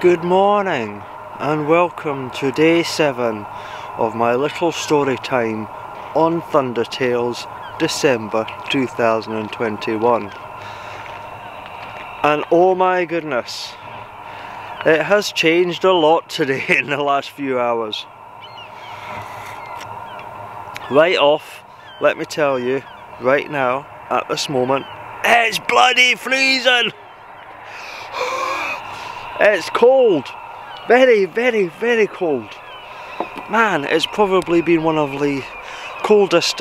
Good morning and welcome to day 7 of my little story time on Thunder Tales, December 2021. And oh my goodness, it has changed a lot today in the last few hours. Right off, let me tell you, right now, at this moment, it's bloody freezing! It's cold, very, very, very cold. Man, it's probably been one of the coldest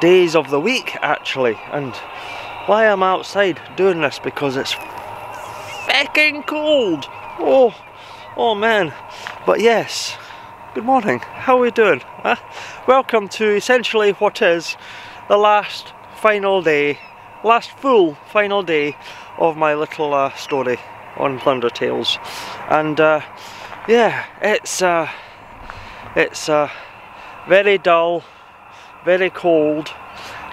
days of the week, actually. And why I'm outside doing this, because it's fucking cold. Oh man. But yes, good morning. How are we doing? Huh? Welcome to essentially what is the last final day of my little story on Thunder Tales. And yeah, it's very dull, very cold.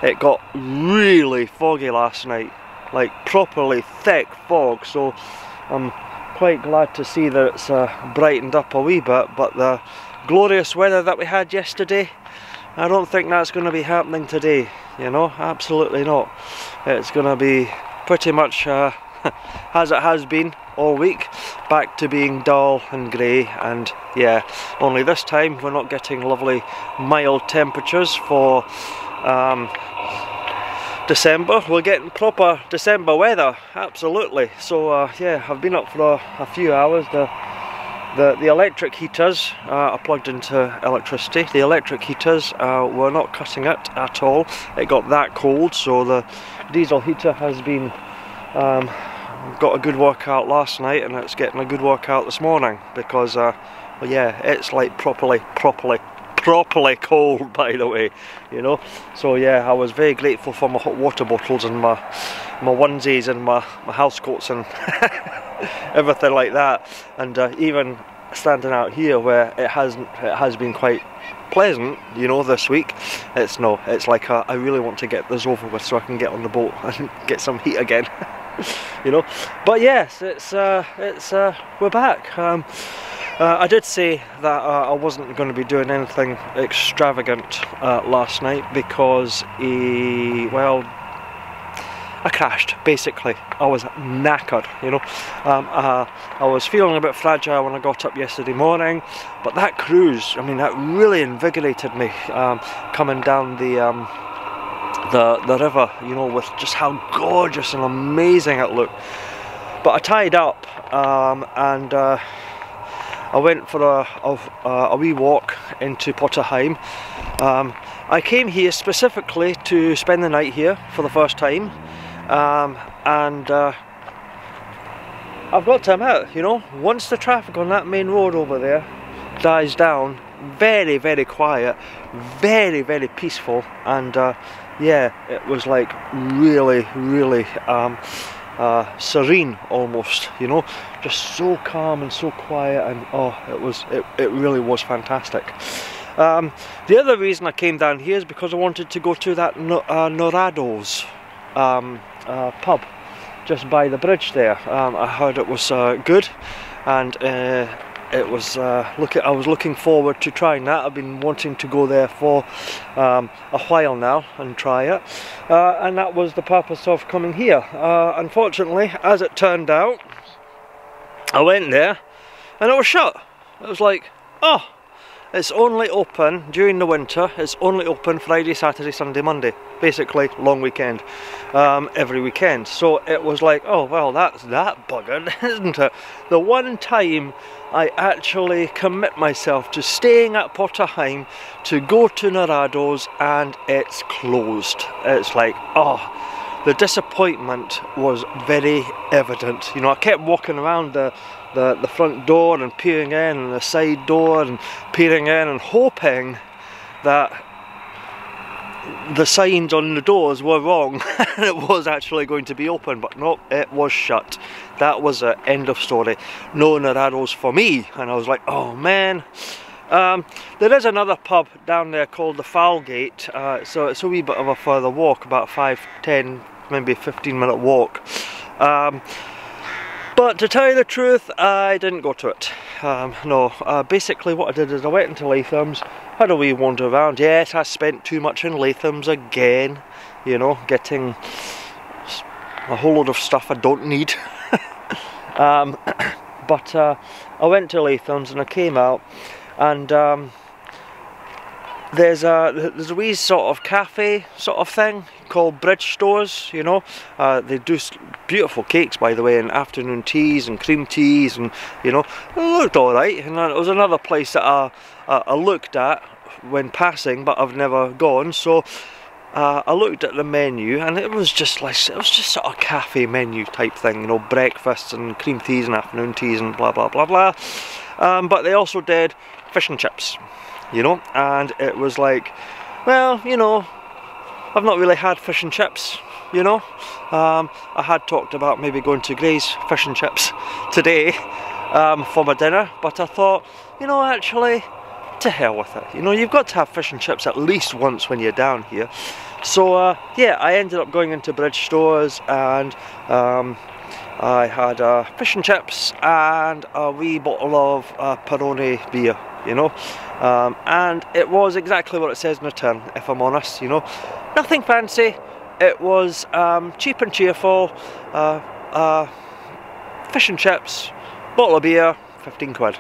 It got really foggy last night, like properly thick fog, so I'm quite glad to see that it's brightened up a wee bit. But the glorious weather that we had yesterday, I don't think that's going to be happening today, you know, absolutely not. It's going to be pretty much as it has been all week, back to being dull and grey. And yeah, only this time we're not getting lovely mild temperatures for December. We're getting proper December weather, absolutely. So yeah, I've been up for a few hours. The electric heaters are plugged into electricity. The electric heaters were not cutting it at all. It got that cold, so the diesel heater has been got a good workout last night, and it's getting a good workout this morning, because well, yeah, it's like properly cold, by the way, you know. So yeah, I was very grateful for my hot water bottles and my onesies and my house coats and everything like that. And even standing out here where it has been quite pleasant, you know, this week, it's like I really want to get this over with so I can get on the boat and get some heat again. You know. But yes, we're back. I did say that I wasn't going to be doing anything extravagant last night, because well, I crashed, basically. I was knackered, you know. I was feeling a bit fragile when I got up yesterday morning, but that cruise, I mean, that really invigorated me, coming down the river, you know, with just how gorgeous and amazing it looked. But I tied up, and I went for a wee walk into Potterheim. I came here specifically to spend the night here for the first time, and I've got to admit, you know, once the traffic on that main road over there dies down, very, very quiet, very, very peaceful, and yeah, it was like really, really serene almost, you know, just so calm and so quiet, and oh, it really was fantastic. The other reason I came down here is because I wanted to go to that Norado's pub just by the bridge there. I heard it was good, and it was I was looking forward to trying that. I've been wanting to go there for a while now and try it, and that was the purpose of coming here. Unfortunately, as it turned out, I went there and it was shut. It was like, oh, it's only open during the winter. It's only open Friday, Saturday, Sunday, Monday, basically long weekend, every weekend. So it was like, oh well, that's that buggered, isn't it? The one time I actually commit myself to staying at Potterheim to go to Norado's, and it's closed. It's like, oh, the disappointment was very evident. You know, I kept walking around the front door and peering in, and the side door and peering in, and hoping that the signs on the doors were wrong and it was actually going to be open. But no, it was shut. That was the end of story. No Norado's for me. And I was like, oh man. There is another pub down there called the Falgate, so it's a wee bit of a further walk, about 5, 10, maybe 15-minute walk. But to tell you the truth, I didn't go to it. No, basically what I did is I went into Latham's, had a wee wander around. Yes, I spent too much in Latham's again, you know, getting a whole load of stuff I don't need. But I went to Latham's and I came out, and there's a wee sort of cafe sort of thing called Bridge Stores, you know. They do beautiful cakes, by the way, and afternoon teas and cream teas, and you know, it looked alright. And it was another place that I looked at when passing, but I've never gone. So I looked at the menu, and it was just sort of cafe menu type thing, you know, breakfasts and cream teas and afternoon teas and blah blah blah blah. But they also did fish and chips, you know, and it was like, well, you know, I've not really had fish and chips, you know. I had talked about maybe going to Gray's Fish and Chips today for my dinner, but I thought, you know, actually, to hell with it. You know, you've got to have fish and chips at least once when you're down here. So yeah, I ended up going into Bridge Stores, and I had fish and chips and a wee bottle of Peroni beer, you know. And it was exactly what it says in the tin, if I'm honest, you know. Nothing fancy. It was cheap and cheerful. Fish and chips, bottle of beer, 15 quid.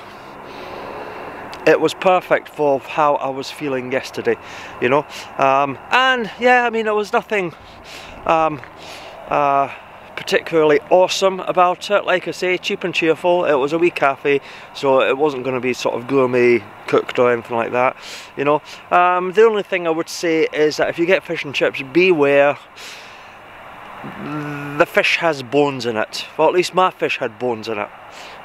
It was perfect for how I was feeling yesterday, you know. And yeah, I mean, there was nothing particularly awesome about it. Like I say, cheap and cheerful. It was a wee cafe, so it wasn't going to be sort of gourmet cooked or anything like that, you know. The only thing I would say is that if you get fish and chips, beware. The fish has bones in it. Well, at least my fish had bones in it,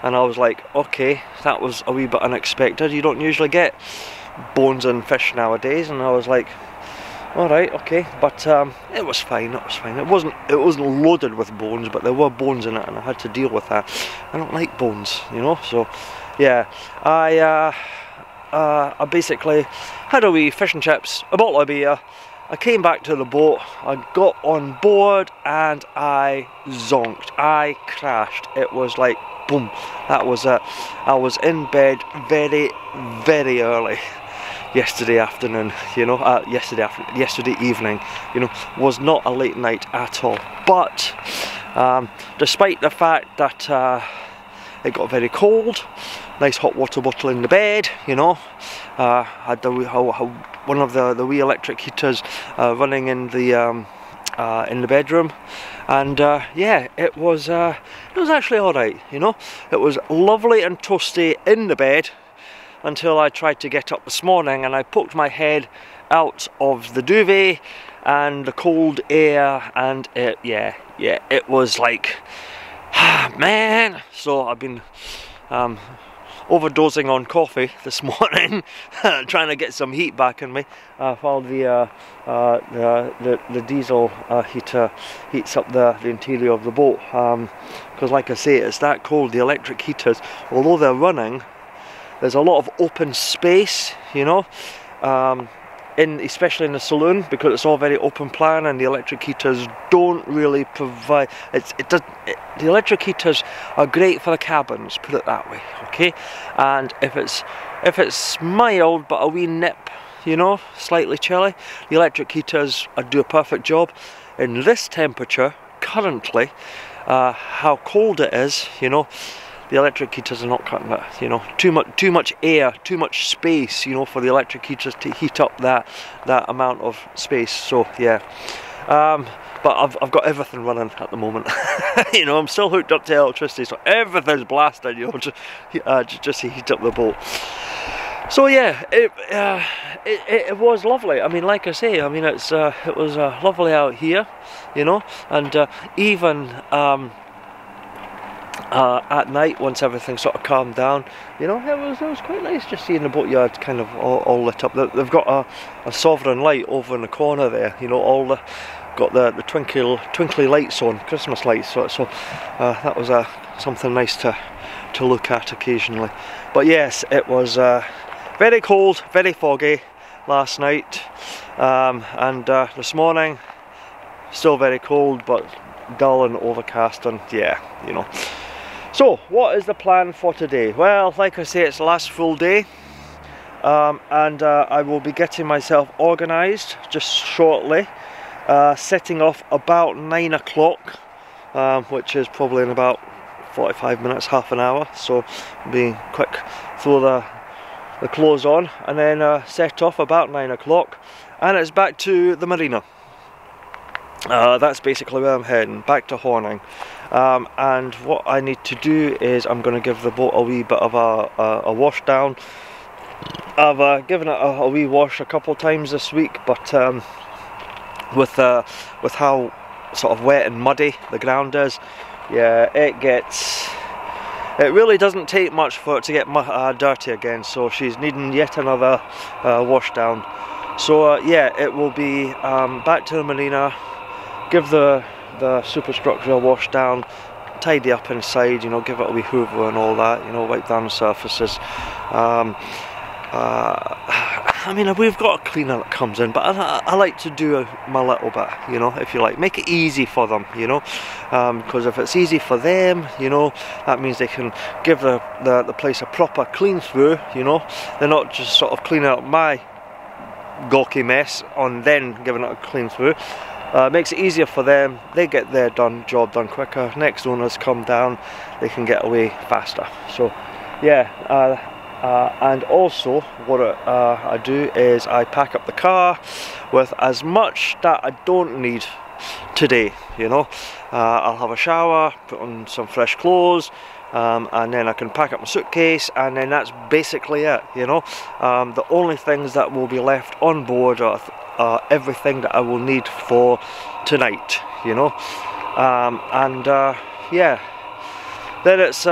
and I was like, okay, that was a wee bit unexpected. You don't usually get bones in fish nowadays, and I was like, alright, okay. But it was fine, it was fine. It wasn't loaded with bones, but there were bones in it, and I had to deal with that. I don't like bones, you know. So yeah, I basically had a wee fish and chips, a bottle of beer. I came back to the boat, I got on board, and I zonked. I crashed. It was like boom, that was it. I was in bed very, very early yesterday afternoon, you know, yesterday evening, you know. Was not a late night at all. But despite the fact that it got very cold, nice hot water bottle in the bed, you know, had one of the wee electric heaters running in the bedroom, and yeah, it was actually alright, you know. It was lovely and toasty in the bed until I tried to get up this morning, and I poked my head out of the duvet and the cold air, and it was like, man. So I've been overdosing on coffee this morning, trying to get some heat back in me, while the diesel heater heats up the interior of the boat. Because like I say, it's that cold. The electric heaters, although they're running, there's a lot of open space, you know, especially in the saloon, because it's all very open plan, and the electric heaters don't really provide. The electric heaters are great for the cabins, put it that way, okay. And if it's mild but a wee nip, you know, slightly chilly, the electric heaters do a perfect job. In this temperature currently, how cold it is, you know, the electric heaters are not cutting it, you know. Too much air, too much space, you know, for the electric heaters to heat up that amount of space. So yeah, but I've got everything running at the moment. You know, I'm still hooked up to electricity, so everything's blasted, you know, just to heat up the boat. So yeah, it was lovely. I mean, like I say, I mean, it was lovely out here, you know, and even at night, once everything sort of calmed down, you know, it was quite nice just seeing the boatyard kind of all lit up. They've got a sovereign light over in the corner there, you know, got the twinkly lights on, Christmas lights, so that was something nice to look at occasionally. But yes, it was very cold, very foggy last night, and this morning still very cold, but dull and overcast, and yeah, you know, So, what is the plan for today? Well, like I say, it's the last full day, and I will be getting myself organised just shortly, setting off about 9 o'clock, which is probably in about 45 minutes, half an hour, so being quick, throw the clothes on, and then set off about 9 o'clock, and it's back to the Marina. That's basically where I'm heading, back to Horning. And what I need to do is I'm going to give the boat a wee bit of a wash down. I've given it a wee wash a couple times this week, but with how sort of wet and muddy the ground is, yeah, it really doesn't take much for it to get dirty again, so she's needing yet another wash down. So yeah, it will be back to the Marina, give the superstructure a wash down, tidy up inside, you know, give it a wee hoover and all that, you know, wipe down the surfaces. I mean, we've got a cleaner that comes in, but I like to do my little bit, you know, if you like, make it easy for them, you know, because if it's easy for them, you know, that means they can give the place a proper clean through, you know. They're not just sort of cleaning up my gawky mess and then giving it a clean through. Makes it easier for them, they get their job done quicker, next owners come down, they can get away faster. So yeah, and also what I do is I pack up the car with as much that I don't need today, you know. I'll have a shower, put on some fresh clothes, and then I can pack up my suitcase, and then that's basically it, you know. The only things that will be left on board are everything that I will need for tonight, you know. Yeah, then it's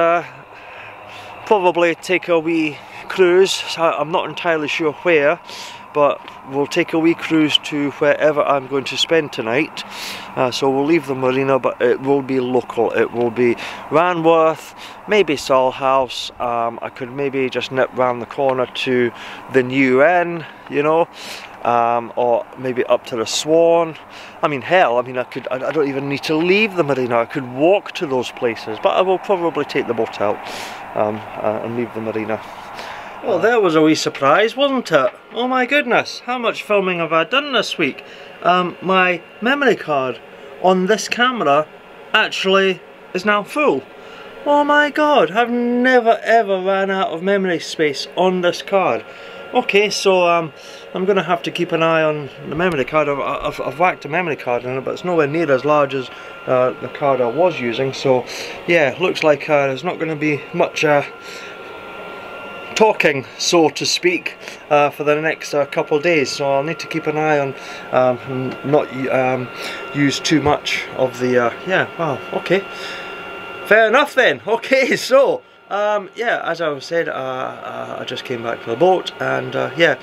probably take a wee cruise. I'm not entirely sure where, but we'll take a wee cruise to wherever I'm going to spend tonight. So we'll leave the Marina, but it will be local. It will be Ranworth, maybe Salhouse. I could maybe just nip round the corner to the New Inn, you know, or maybe up to the Swan. I mean, hell, I mean, I don't even need to leave the Marina. I could walk to those places, but I will probably take the boat out and leave the Marina. Well, there was a wee surprise, wasn't it? Oh my goodness, how much filming have I done this week? My memory card on this camera actually is now full. Oh my god, I've never ever ran out of memory space on this card. Okay, so I'm going to have to keep an eye on the memory card. I've whacked a memory card in it, but it's nowhere near as large as the card I was using. So yeah, looks like there's not going to be much talking, so to speak, for the next couple of days. So I'll need to keep an eye on not use too much of the yeah, wow, okay, fair enough then. Okay, so yeah, as I said, I just came back to the boat, and yeah,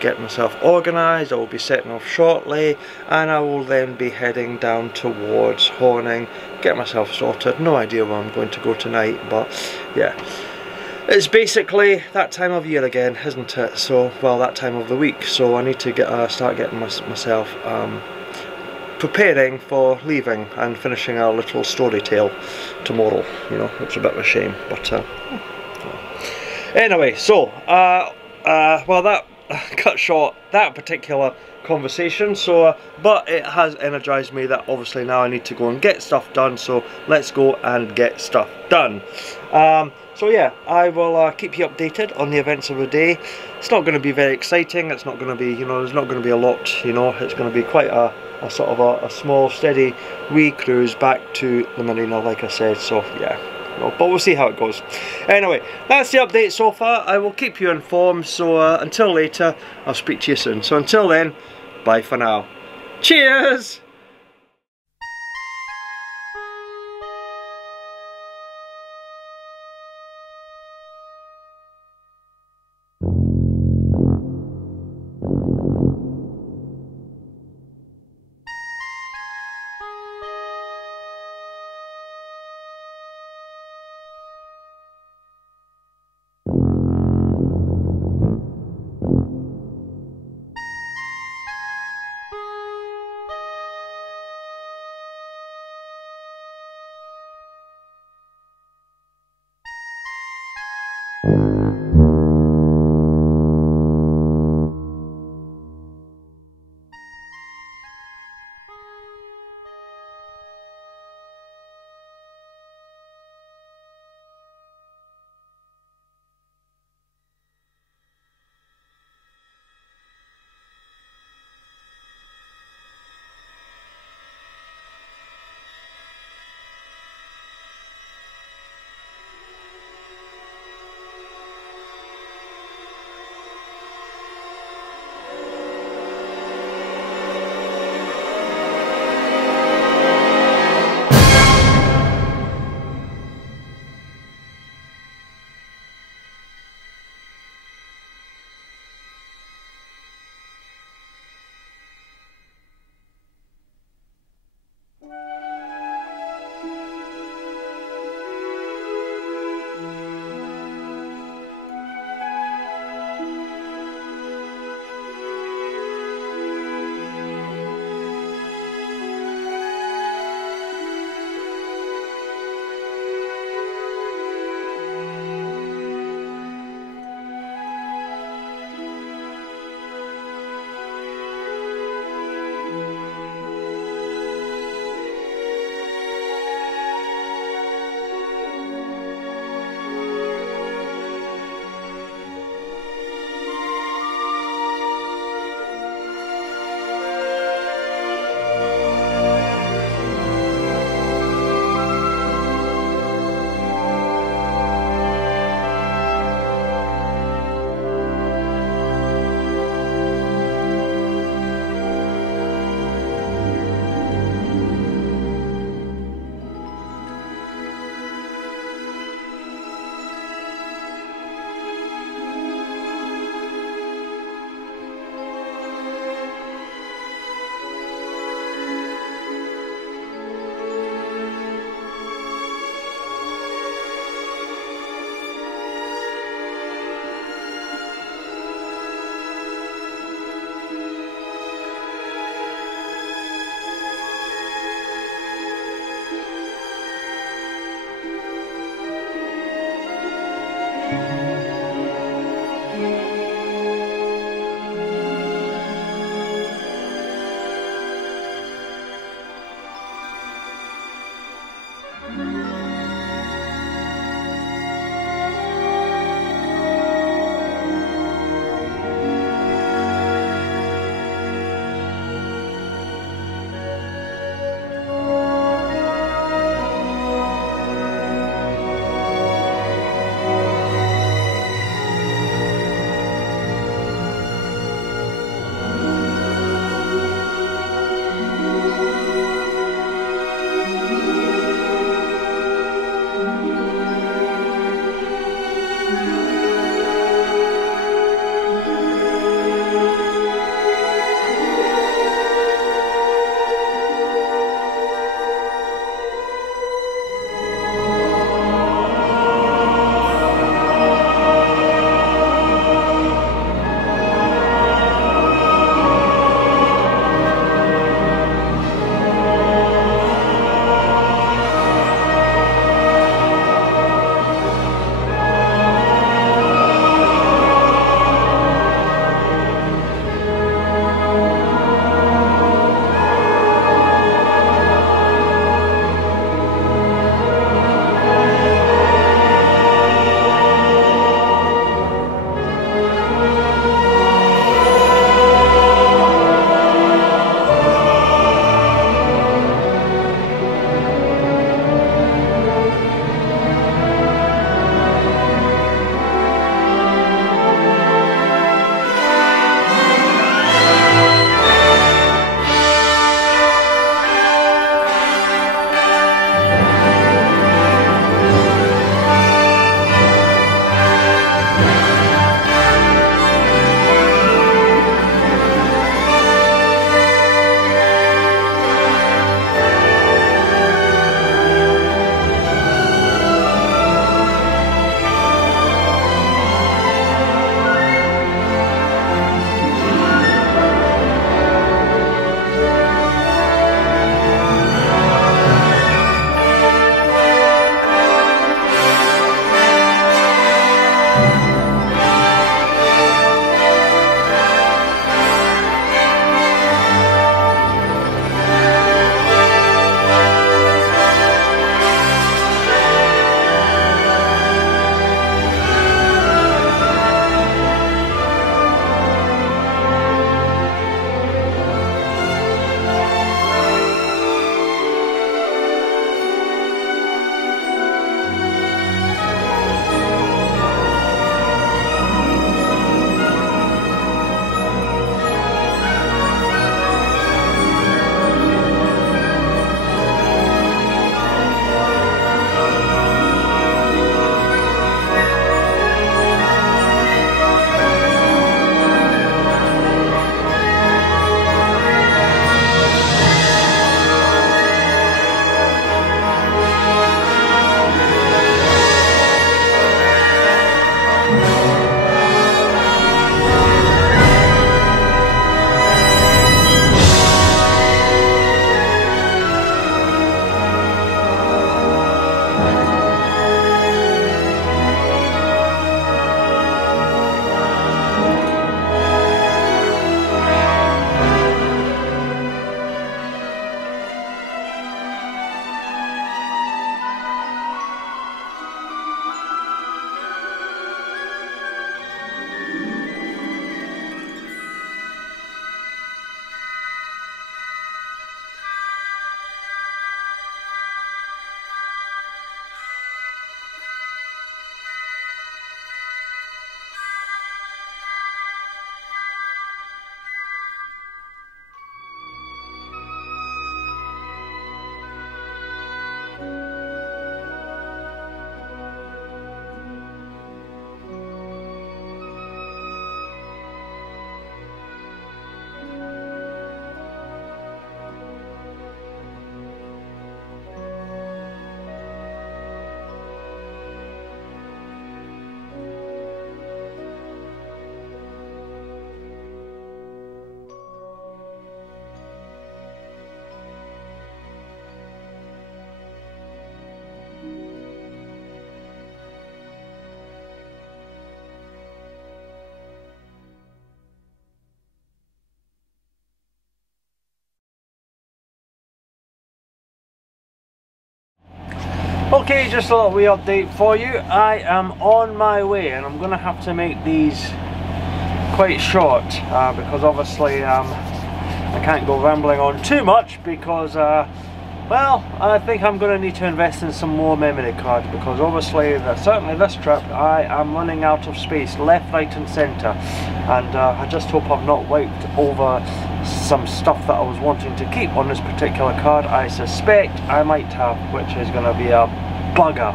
getting myself organised. I will be setting off shortly, and I will then be heading down towards Horning, get myself sorted. No idea where I'm going to go tonight, but yeah, it's basically that time of year again, isn't it? So, well, that time of the week, so I need to start getting myself preparing for leaving and finishing our little story tale tomorrow, you know. It's a bit of a shame, but anyway, so well, that cut short that particular conversation. So but it has energized me that obviously now I need to go and get stuff done, so let's go and get stuff done. So yeah, I will keep you updated on the events of the day. It's not going to be very exciting, it's not going to be, you know, there's not going to be a lot, you know. It's going to be quite a sort of a small, steady wee cruise back to the Marina, like I said. So yeah, well, but we'll see how it goes. Anyway, that's the update so far. I will keep you informed, so until later, I'll speak to you soon. So until then, bye for now. Cheers! Okay, just a little wee update for you. I am on my way, and I'm going to have to make these quite short because obviously I can't go rambling on too much because well, I think I'm going to need to invest in some more memory cards because obviously, certainly this trip, I am running out of space left, right and centre, and I just hope I've not wiped over some stuff that I was wanting to keep on this particular card. I suspect I might have, which is going to be a bugger,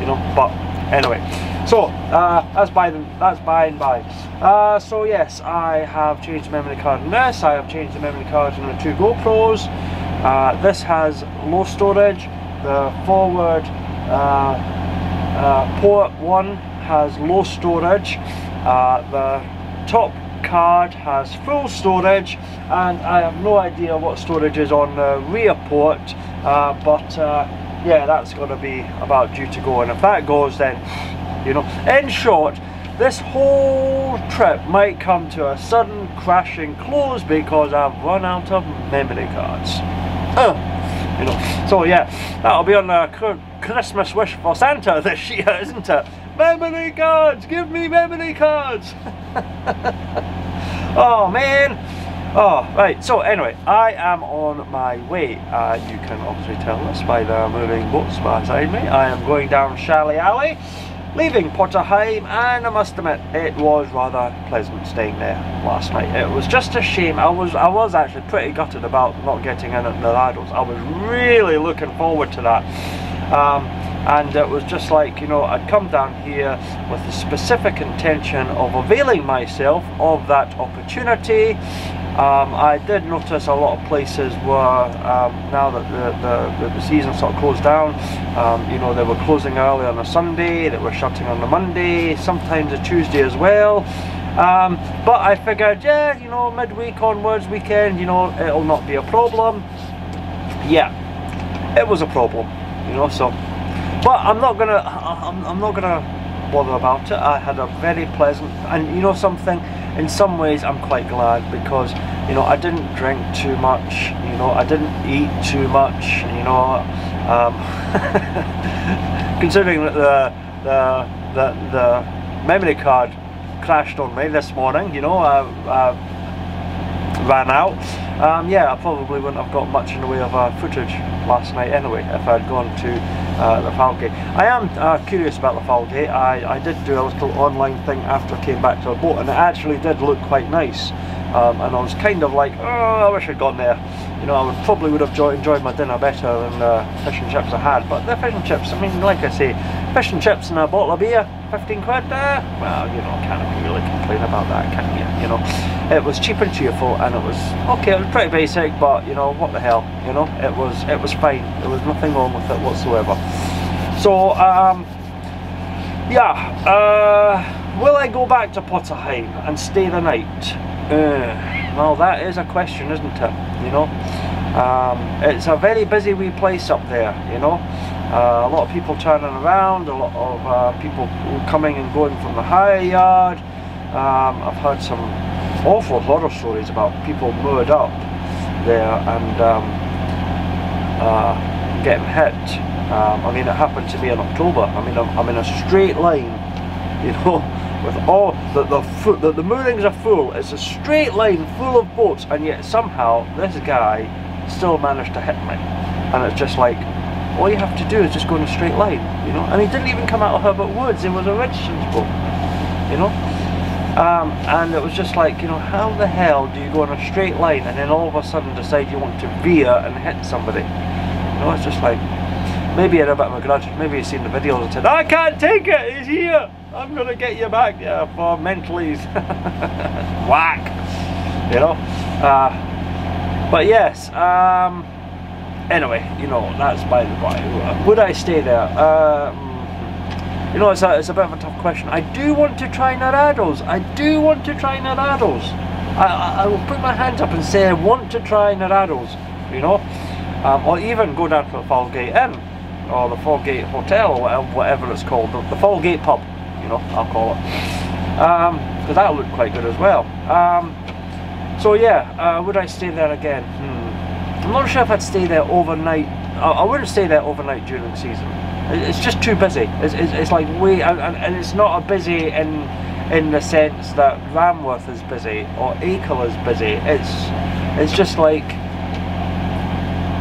you know, but anyway. So, that's by and by. So yes, I have changed the memory card in this, I have changed the memory cards in the two GoPros. This has low storage, the forward port one has low storage, the top card has full storage, and I have no idea what storage is on the rear port, but yeah, that's going to be about due to go, and if that goes, then, you know, in short, this whole trip might come to a sudden crashing close because I've run out of memory cards. You know, so yeah, that'll be on the Christmas wish for Santa this year, isn't it? Memory cards! Give me memory cards! Oh man! Oh, right, so anyway, I am on my way. You can obviously tell this by the moving boats beside me. I am going down Shally Alley, leaving Potterheim, and I must admit, it was rather pleasant staying there last night. It was just a shame. I was actually pretty gutted about not getting in at the Admirals. I was really looking forward to that. And it was just like, you know, I'd come down here with the specific intention of availing myself of that opportunity. I did notice a lot of places were, now that the season sort of closed down, you know, they were closing early on a Sunday, they were shutting on a Monday, sometimes a Tuesday as well. But I figured, yeah, you know, midweek onwards, weekend, you know, it'll not be a problem. Yeah, it was a problem, you know, so. But I'm not gonna bother about it. I had a very pleasant, and you know something, in some ways I'm quite glad because, you know, I didn't drink too much, you know, I didn't eat too much, you know, considering that the memory card crashed on me this morning, you know, I ran out. Yeah, I probably wouldn't have got much in the way of footage last night anyway if I'd gone to the Falgate. I am curious about the Falgate. I did do a little online thing after I came back to the boat, and it actually did look quite nice. And I was kind of like, oh, I wish I'd gone there. You know, I probably would have enjoyed my dinner better than the fish and chips I had. But the fish and chips, I mean, like I say, fish and chips and a bottle of beer, 15 quid, well, you know, can't really complain about that, can you? You know, it was cheap and cheerful, and it was, okay, it was pretty basic, but, you know, what the hell, you know, it was fine. There was nothing wrong with it whatsoever. So, yeah, will I go back to Potterheim and stay the night? Well, that is a question, isn't it? You know, it's a very busy wee place up there, you know. A lot of people turning around, a lot of people coming and going from the hire yard. I've heard some awful horror stories about people moored up there and getting hit. I mean, it happened to me in October. I mean, I'm in a straight line, you know, with all the moorings are full. It's a straight line full of boats, and yet somehow this guy still managed to hit me. And it's just like, all you have to do is just go in a straight line, you know. And he didn't even come out of Herbert Woods. It was a Richardson's boat, you know. And it was just like, you know, how the hell do you go in a straight line and then all of a sudden decide you want to veer and hit somebody? You know, it's just like, maybe he had a bit of a grudge. Maybe he's seen the videos and said, I can't take it, he's here, I'm going to get you back for mentally whack, you know. But yes, anyway, you know, that's by the by. Would I stay there? You know, it's a bit of a tough question. I do want to try Admirals. I do want to try Admirals. I will put my hand up and say I want to try Admirals, you know. Or even go down to the Falgate Inn, or the Falgate Hotel, or whatever it's called, the Falgate Pub, you know, I'll call it. Because that looked quite good as well. So yeah, would I stay there again? I'm not sure if I'd stay there overnight. I wouldn't stay there overnight during the season. It's just too busy. It's like way, and it's not a busy in the sense that Ramworth is busy or Achill is busy. It's just like,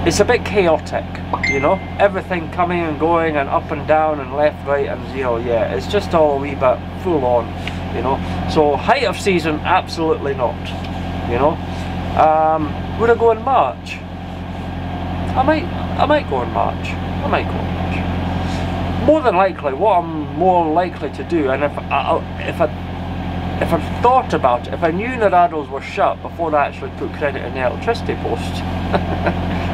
it's a bit chaotic, you know, everything coming and going and up and down and left, right, and, you know, yeah, it's just all a wee bit full on, you know. So height of season, absolutely not, you know. Would I go in March? I might go in March. I might go in March. More than likely, what I'm more likely to do, and if I thought about it, if I knew Admirals were shut before I actually put credit in the electricity post,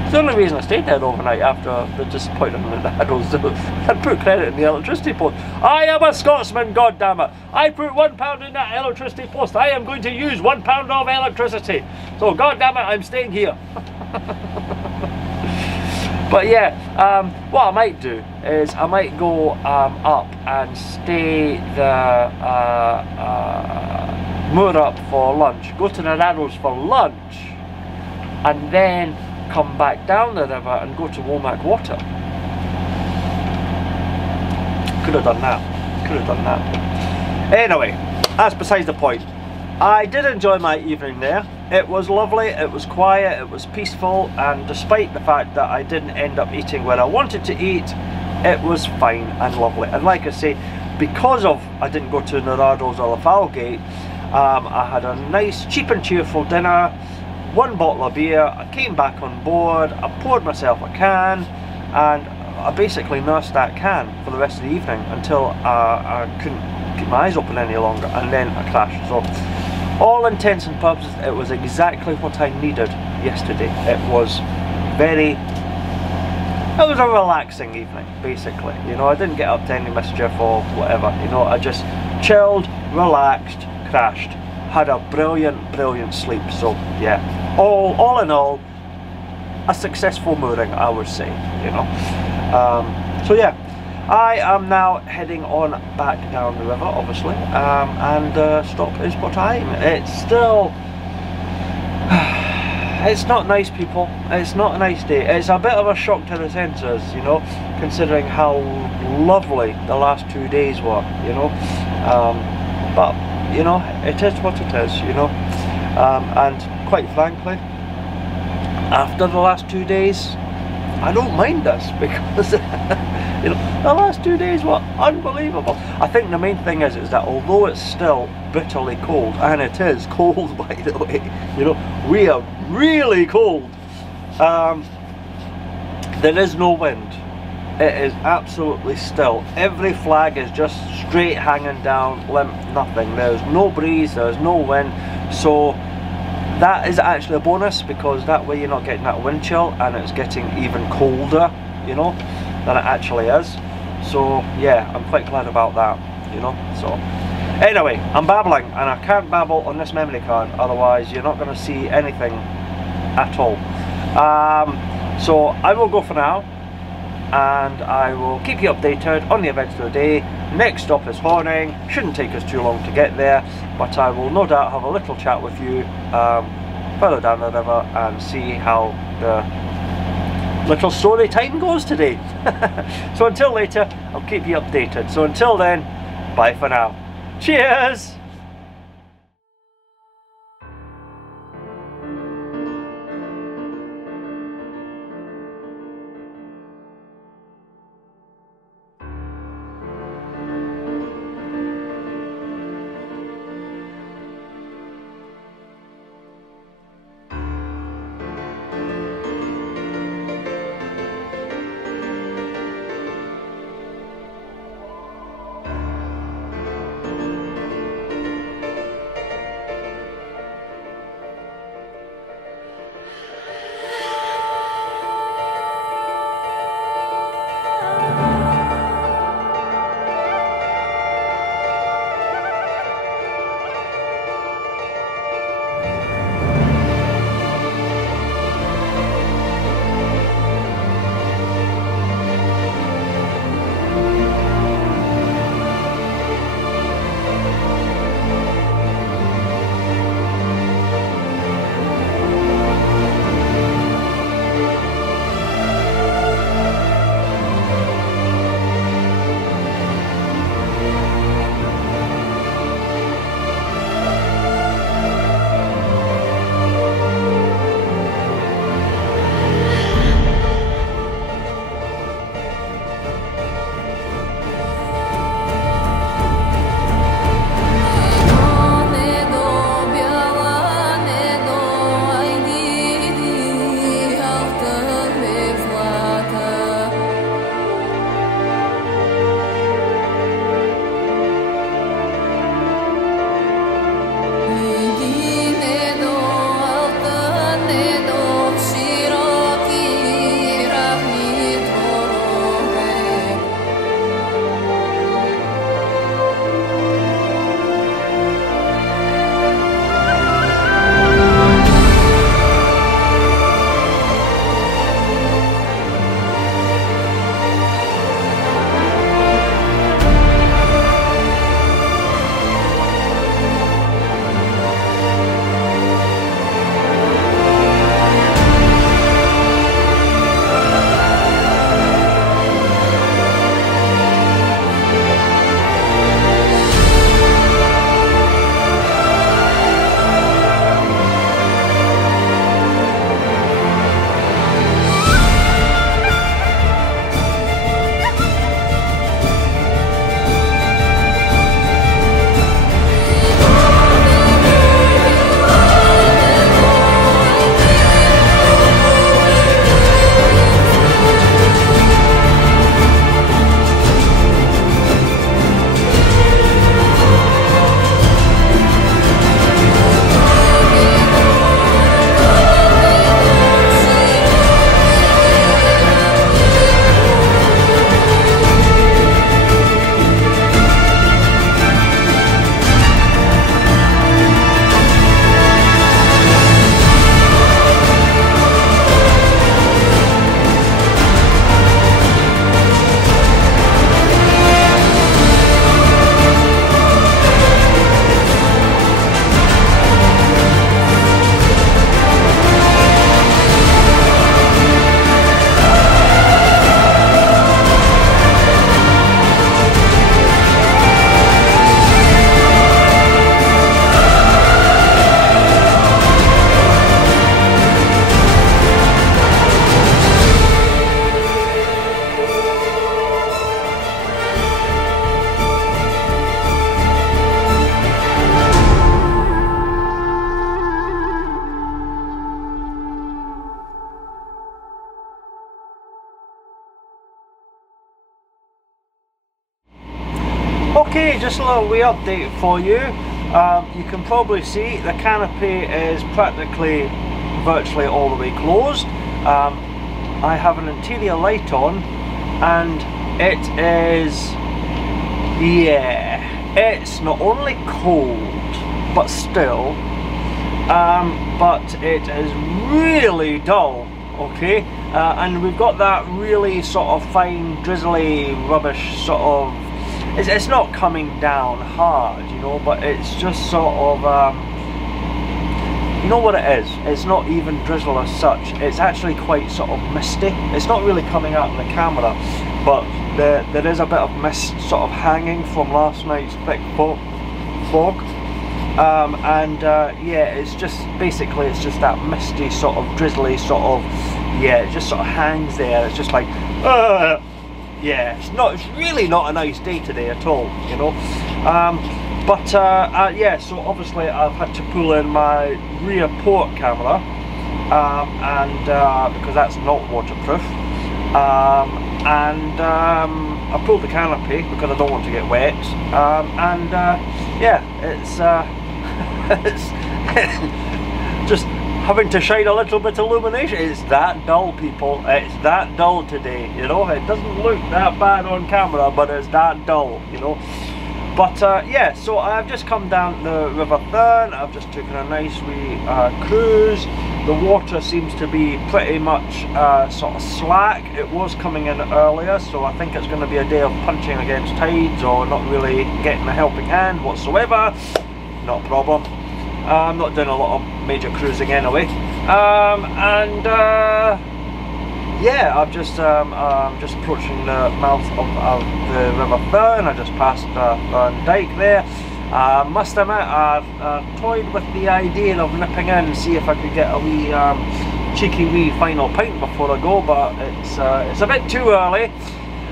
it's the only reason I stayed there overnight after the disappointment in the Admirals. I'd put credit in the electricity post. I am a Scotsman, goddammit. I put £1 in that electricity post. I am going to use £1 of electricity. So goddammit, I'm staying here. But yeah, what I might do is I might go up and stay the moor up for lunch, go to the Admirals for lunch, and then come back down the river and go to Womack Water. Could have done that. Could have done that. Anyway, that's besides the point. I did enjoy my evening there. It was lovely, it was quiet, it was peaceful, and despite the fact that I didn't end up eating where I wanted to eat, it was fine and lovely. And like I say, because of I didn't go to Admirals or the Falgate, I had a nice cheap and cheerful dinner, one bottle of beer, I came back on board, I poured myself a can, and I basically nursed that can for the rest of the evening until I couldn't keep my eyes open any longer, and then I crashed. So all intents and purposes, it was exactly what I needed yesterday. It was a relaxing evening, basically. You know, I didn't get up to any mischief or whatever. You know, I just chilled, relaxed, crashed, had a brilliant sleep. So yeah, all in all, a successful mooring, I would say. You know, so yeah. I am now heading on back down the river, obviously, and stop is what time. It's still, it's not nice, people. It's not a nice day. It's a bit of a shock to the senses, you know, considering how lovely the last 2 days were, you know. But you know, it is what it is, you know. And quite frankly, after the last 2 days, I don't mind this because you know, the last 2 days were unbelievable. I think the main thing is that although it's still bitterly cold, and it is cold by the way, you know, we are really cold, there is no wind. It is absolutely still. Every flag is just straight hanging down, limp, nothing. There's no breeze, there's no wind, so that is actually a bonus, because that way you're not getting that wind chill and it's getting even colder, you know, than it actually is. So yeah, I'm quite glad about that, you know. So anyway, I'm babbling, and I can't babble on this memory card, otherwise you're not going to see anything at all. So I will go for now, and I will keep you updated on the events of the day. Next stop is Horning. Shouldn't take us too long to get there, but I will no doubt have a little chat with you further down the river and see how the little story time goes today. So until later, I'll keep you updated. So until then, bye for now. Cheers! Okay, just a little wee update for you. You can probably see the canopy is practically virtually all the way closed. I have an interior light on and it is, yeah, it's not only cold but still, but it is really dull, okay? And we've got that really sort of fine drizzly rubbish sort of, it's not coming down hard, you know, but it's just sort of, you know what it is? It's not even drizzle as such. It's actually quite sort of misty. It's not really coming out in the camera, but there is a bit of mist sort of hanging from last night's thick fog. Yeah, it's just basically it's just that misty sort of drizzly sort of, yeah, it just sort of hangs there. It's just like, yeah, it's really not a nice day today at all, you know. Yeah, so obviously I've had to pull in my rear port camera, because that's not waterproof, I pulled the canopy because I don't want to get wet, yeah, it's just having to shine a little bit of illumination. It's that dull, people. It's that dull today, you know. It doesn't look that bad on camera, but it's that dull, you know. But yeah, so I've just come down the River Thurn. I've just taken a nice wee cruise. The water seems to be pretty much sort of slack. It was coming in earlier, so I think it's going to be a day of punching against tides or not really getting a helping hand whatsoever. Not a problem. I'm not doing a lot of major cruising anyway. Yeah, I'm just approaching the mouth of the River Thurn. I just passed Thurn Dyke there. Must admit, I've toyed with the idea of nipping in and see if I could get a wee cheeky wee final pint before I go, but it's a bit too early,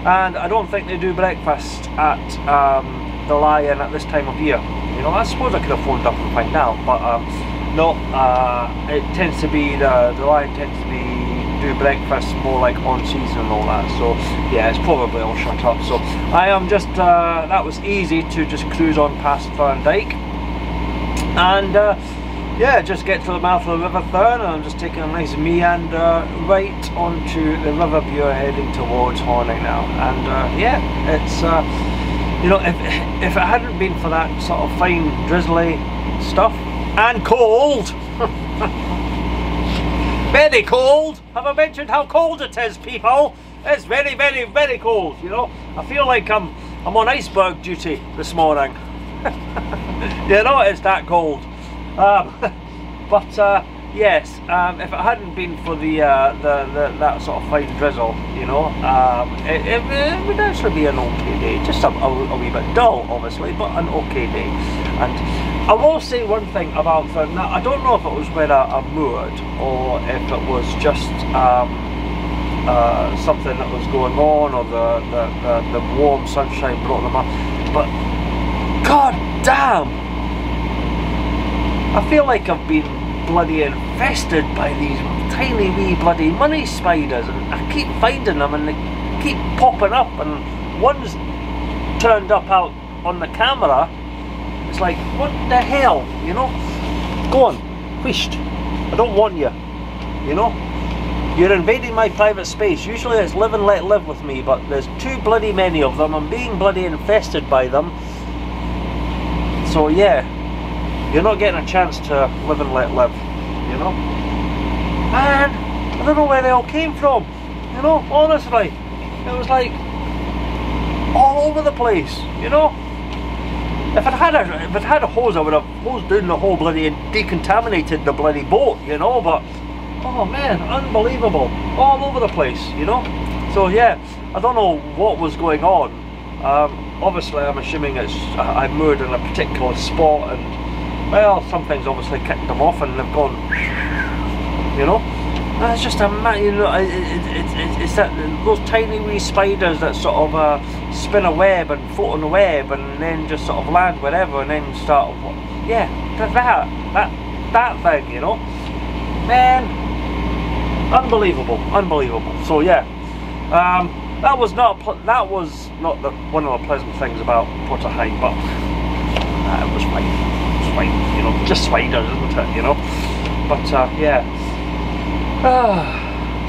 and I don't think they do breakfast at the Lion at this time of year. You know, I suppose I could have phoned up and find out, but no, it tends to be the Lion tends to do breakfast more like on season and all that, so yeah, it's probably all shut up. So I am just that was easy to just cruise on past Thurn Dyke and yeah, just get to the mouth of the River Thurn, and I'm just taking a nice meander right onto the River Bure heading towards Horning now. And yeah, it's you know, if it hadn't been for that sort of fine drizzly stuff and cold very cold. Have I mentioned how cold it is, people? It's very, very, very cold, you know. I feel like I'm on iceberg duty this morning. You know, it's that cold. Yes, if it hadn't been for that sort of fine drizzle, you know, it would actually be an okay day. Just a wee bit dull, obviously, but an okay day. And I will say one thing about Thurn. Now, I don't know if it was where I moored or if it was just something that was going on, or the warm sunshine brought them up. But god damn, I feel like I've been bloody infested by these tiny wee bloody money spiders, and I keep finding them and they keep popping up, and one's turned up out on the camera. It's like, what the hell, you know? Go on, whisht. I don't want you, you know? You're invading my private space. Usually it's live and let live with me, but there's too bloody many of them. I'm being bloody infested by them. So yeah, you're not getting a chance to live and let live, you know? And I don't know where they all came from, you know, honestly. It was like all over the place, you know? If it had a hose, I would have hosed down the whole bloody and decontaminated the bloody boat, you know, but oh man, unbelievable. All over the place, you know? So yeah, I don't know what was going on. Obviously I'm assuming I moored in a particular spot, and well, something's obviously kicked them off and they've gone, you know? And it's just a, you know, it's that those tiny wee spiders that sort of spin a web and float on the web and then just sort of land wherever and then start, yeah, that thing, you know? Man, unbelievable, unbelievable. So yeah, that was not one of the pleasant things about Portaheim, but it was fine. It was fine, you know, just spiders, isn't it? You know, but yeah.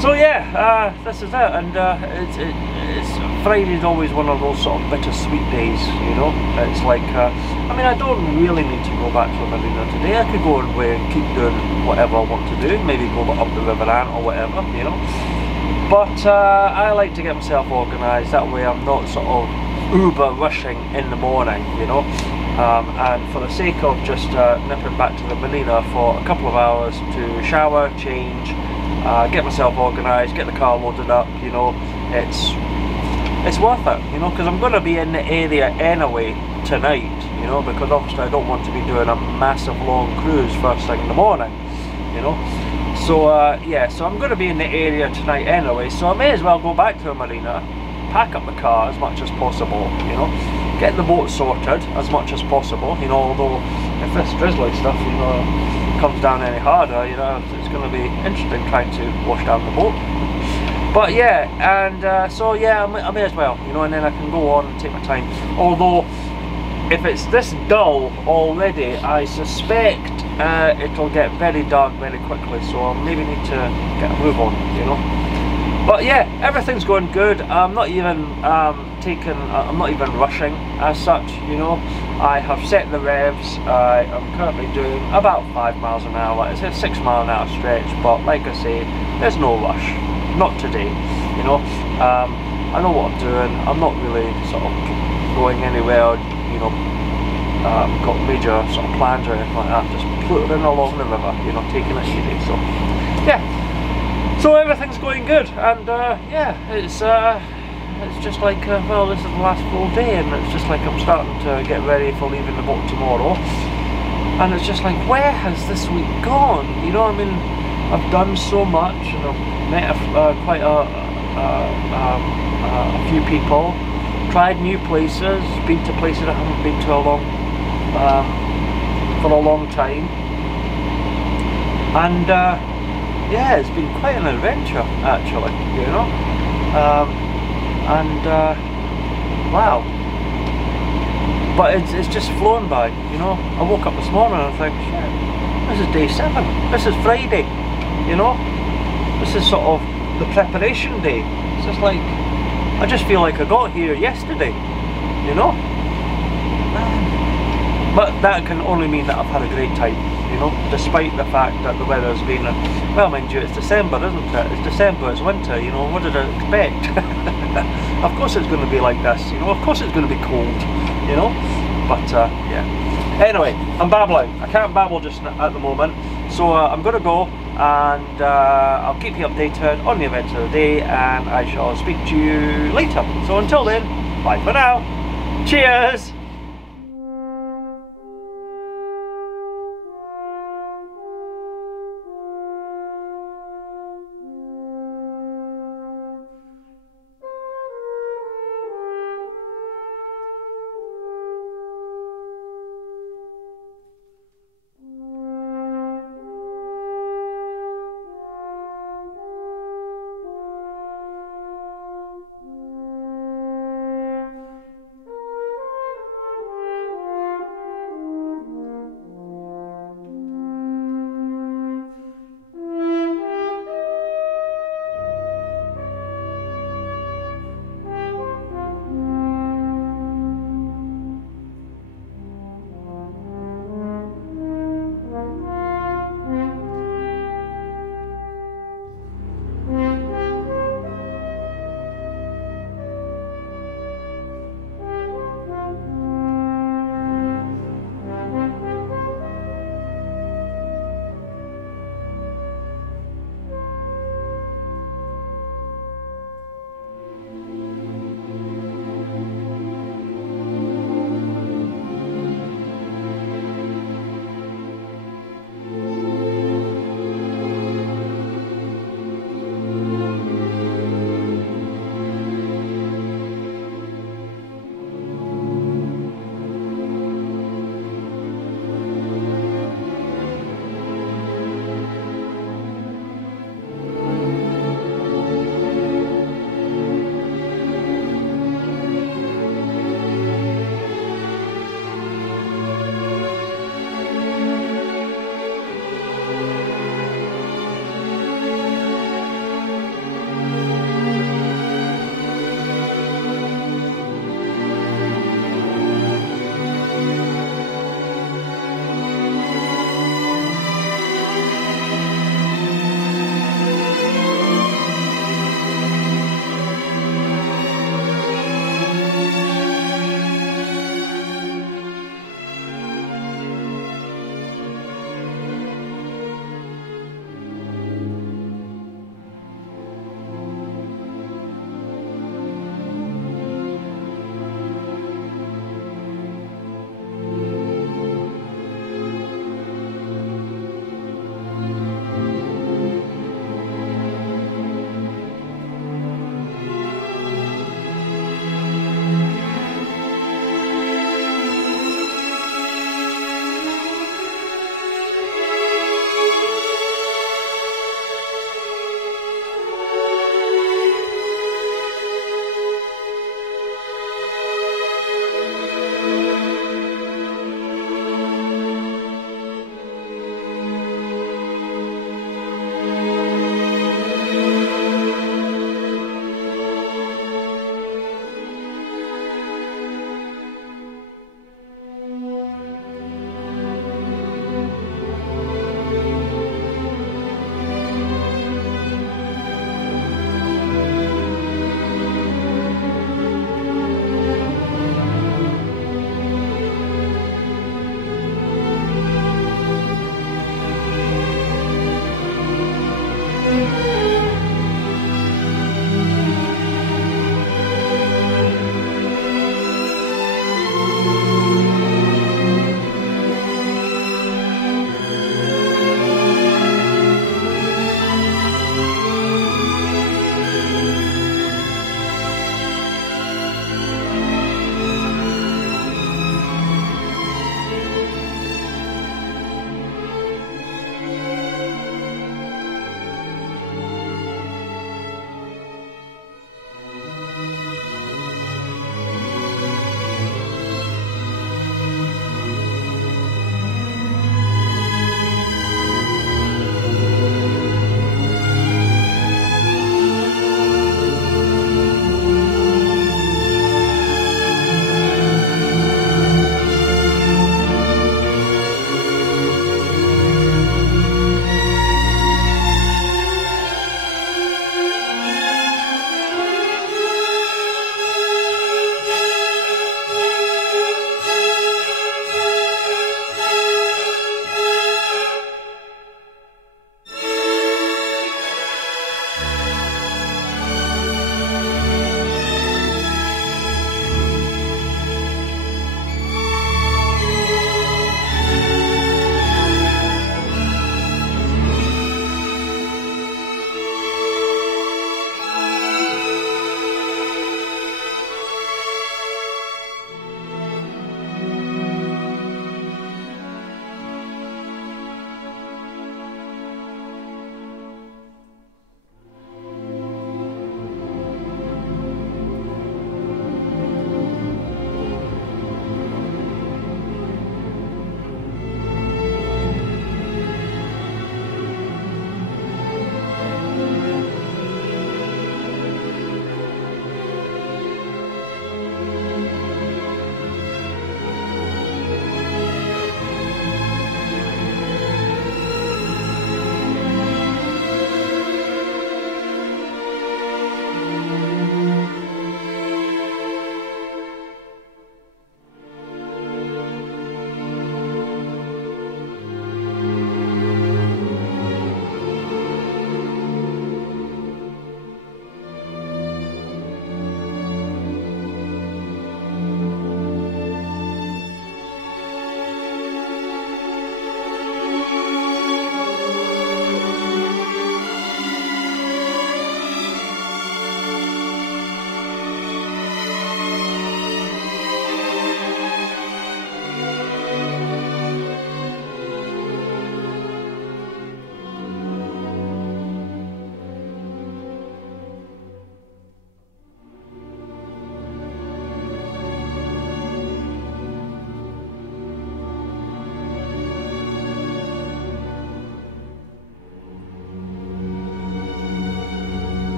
So yeah, this is it, and it's Friday's always one of those sort of bittersweet days, you know. It's like, I mean, I don't really need to go back to the Marina today. I could go away and keep doing whatever I want to do, maybe go up the River Ant or whatever, you know. But I like to get myself organised, that way I'm not sort of uber rushing in the morning, you know. And for the sake of just nipping back to the Marina for a couple of hours to shower, change, get myself organised, get the car loaded up, you know, it's worth it, you know, because I'm going to be in the area anyway tonight, you know, because obviously I don't want to be doing a massive long cruise first thing in the morning, you know. So yeah, so I'm going to be in the area tonight anyway, so I may as well go back to the Marina, pack up the car as much as possible, you know, get the boat sorted as much as possible, you know, although if this drizzly stuff, you know, comes down any harder, you know, it's going to be interesting trying to wash down the boat. But yeah, and so yeah, I may as well, you know, and then I can go on and take my time. Although, if it's this dull already, I suspect it'll get very dark very quickly, so I'll maybe need to get a move on, you know. But yeah, everything's going good. I'm not even I'm not even rushing as such, you know. I have set the revs. I'm currently doing about 5 miles an hour. It's a 6 mile an hour stretch, but like I say, there's no rush. Not today, you know. I know what I'm doing. I'm not really sort of going anywhere, you know, got major sort of plans or anything like that. Just floating along the river, you know, taking it easy. So yeah, so everything's going good, and yeah, it's just like well, this is the last full day, and it's just like I'm starting to get ready for leaving the boat tomorrow, and it's just like, where has this week gone? You know, I mean, I've done so much, and I've met quite a few people, tried new places, been to places I haven't been to for a long time, and yeah, it's been quite an adventure actually, you know, and wow, but it's just flown by, you know. I woke up this morning and I think, shit, this is day 7, this is Friday, you know. This is sort of the preparation day. It's just like, I just feel like I got here yesterday, you know. But that can only mean that I've had a great time, you know, despite the fact that the weather's been, well, mind you, it's December, isn't it? It's December, it's winter, you know, what did I expect? Of course it's going to be like this, you know, of course it's going to be cold, you know, but yeah. Anyway, I'm babbling. I can't babble just at the moment, so I'm going to go, and I'll keep you updated on the events of the day, and I shall speak to you later. So until then, bye for now. Cheers!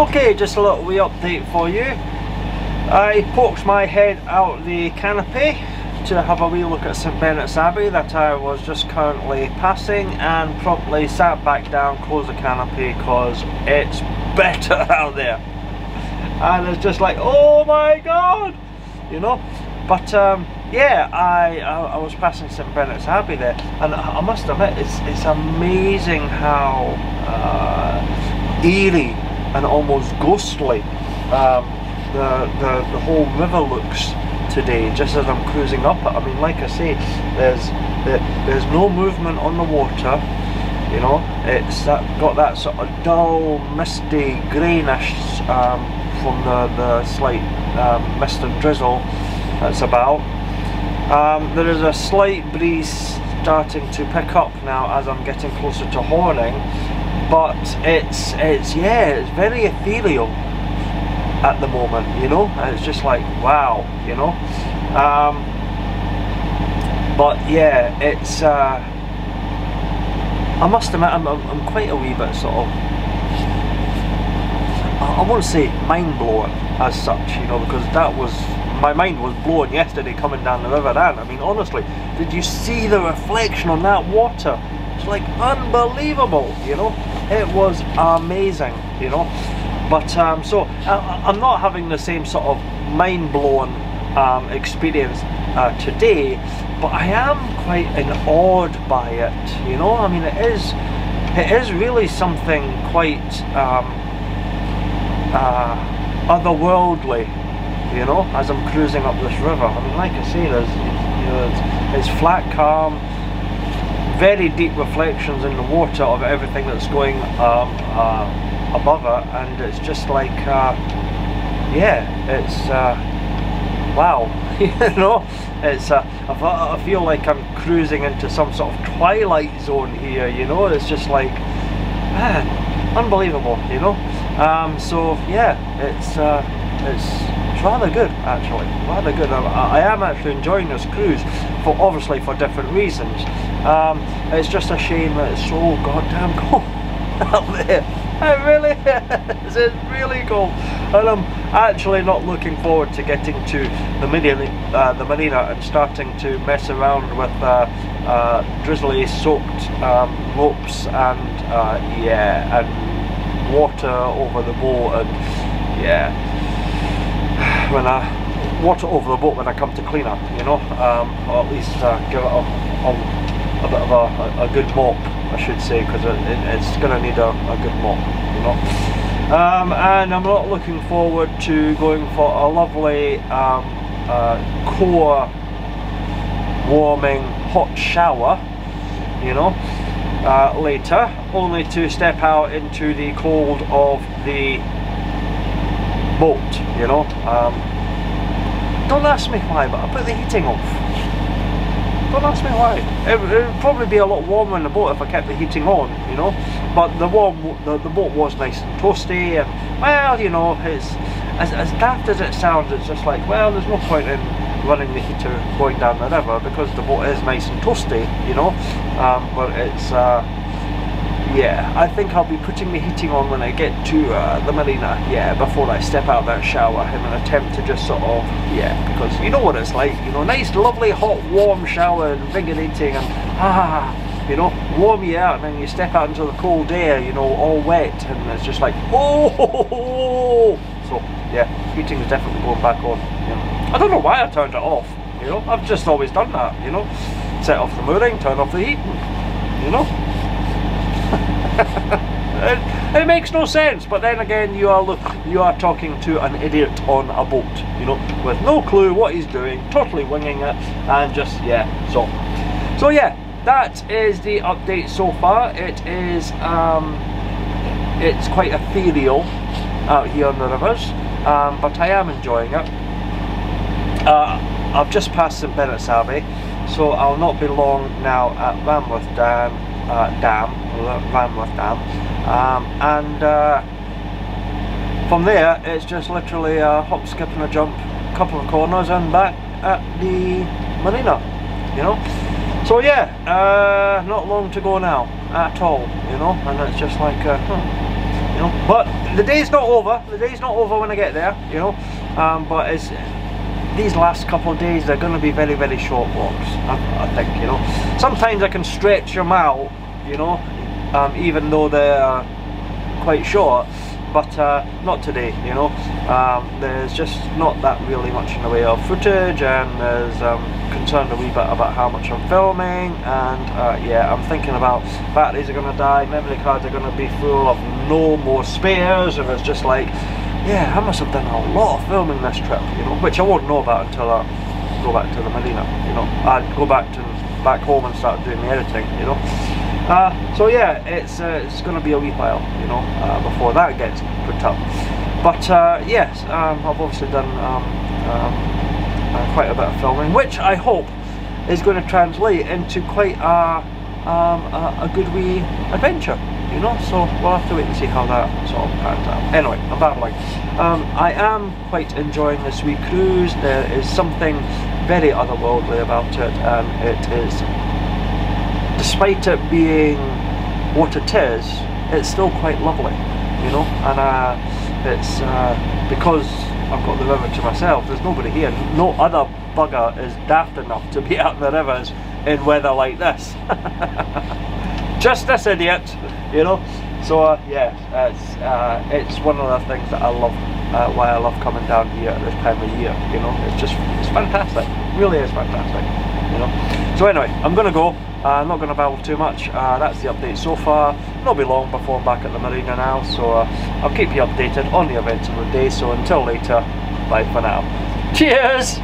Okay, just a little wee update for you. I poked my head out the canopy to have a wee look at St Benet's Abbey that I was just currently passing, and promptly sat back down, closed the canopy because it's better out there. And it's just like, oh my god, you know. But yeah, I was passing St Benet's Abbey there, and I must admit, it's amazing how eerie and almost ghostly the whole river looks today, just as I'm cruising up it. I mean, like I say, there's no movement on the water, you know. It's got that sort of dull, misty greyness from the slight mist and drizzle that's about. There is a slight breeze starting to pick up now as I'm getting closer to Horning, but it's very ethereal at the moment, you know. It's just like, wow, you know. But yeah, it's I must admit, I'm quite a wee bit sort of, I won't say mind blown as such, you know, because that was, my mind was blown yesterday coming down the river. And I mean, honestly, did you see the reflection on that water? It's like unbelievable, you know. It was amazing, you know. But so I'm not having the same sort of mind-blown experience today, but I am quite awed by it, you know. I mean, it is really something quite otherworldly, you know, as I'm cruising up this river. I mean, like I say, it's flat, calm, very deep reflections in the water of everything that's going above it, and it's just like, yeah, it's wow, you know. It's I feel like I'm cruising into some sort of twilight zone here, you know. It's just like, man, unbelievable, you know. So yeah, it's rather good, actually, rather good. I am actually enjoying this cruise, obviously for different reasons. It's just a shame that it's so goddamn cold out there. It really is. It's really cold, and I'm actually not looking forward to getting to the Marina and starting to mess around with drizzly soaked ropes and yeah, and water over the boat, and yeah, water over the boat when I come to clean up, you know, or at least give it a bit of a good mop, I should say, because it's going to need a good mop, you know. And I'm not looking forward to going for a lovely core warming hot shower, you know, later, only to step out into the cold of the boat, you know. Don't ask me why, but I put the heating off. Don't ask me why. It would probably be a lot warmer in the boat if I kept the heating on, you know. But the boat was nice and toasty, and well, you know, it's as daft as it sounds. It's just like, well, there's no point in running the heater going down the river because the boat is nice and toasty, you know. But it's yeah, I think I'll be putting the heating on when I get to the Marina, yeah, before I step out of that shower, in an attempt to just sort of, yeah, because you know what it's like, you know, nice, lovely, hot, warm shower, invigorating, and you know, warm you out, and then you step out into the cold air, you know, all wet, and it's just like, oh, so yeah, heating is definitely going back on, you know. I don't know why I turned it off, you know, I've just always done that, you know, set off the mooring, turn off the heating, you know. It makes no sense, but then again, you are talking to an idiot on a boat, you know, with no clue what he's doing, totally winging it, and just, yeah, so yeah, that is the update so far. It is it's quite ethereal out here on the rivers, but I am enjoying it. I've just passed St Benet's Abbey, so I'll not be long now at Ranworth Dam, and from there it's just literally a hop, skip and a jump, couple of corners and back at the Marina, you know. So yeah, not long to go now at all, you know, and it's just like you know. But the day's not over. The day's not over when I get there, you know. But it's these last couple of days, they're going to be very, very short walks. I think, you know. Sometimes I can stretch them out, you know, even though they're quite short. But not today, you know. There's just not that really much in the way of footage, and there's concerned a wee bit about how much I'm filming, and yeah, I'm thinking about batteries are going to die, memory cards are going to be full of no more spares, and it's just like, yeah, I must have done a lot of filming this trip, you know, which I won't know about until I go back to the Marina, you know. I'd go back home and start doing the editing, you know. So yeah, it's going to be a wee while, you know, before that gets put up. But yes, I've obviously done quite a bit of filming, which I hope is going to translate into quite a good wee adventure, you know. So we'll have to wait and see how that sort of pans out. Anyway, I'm babbling. I am quite enjoying this wee cruise. There is something very otherworldly about it, and it is, despite it being what it is, it's still quite lovely, you know. And it's because I've got the river to myself, there's nobody here. No other bugger is daft enough to be out in the rivers in weather like this. Just this idiot, you know. So yeah, it's one of the things that I love, why I love coming down here at this time of year, you know. It's fantastic, it really is fantastic, you know. So anyway, I'm going to go. I'm not going to babble too much. That's the update so far. Not be long before I'm back at the Marina now, so I'll keep you updated on the events of the day. So until later, bye for now. Cheers!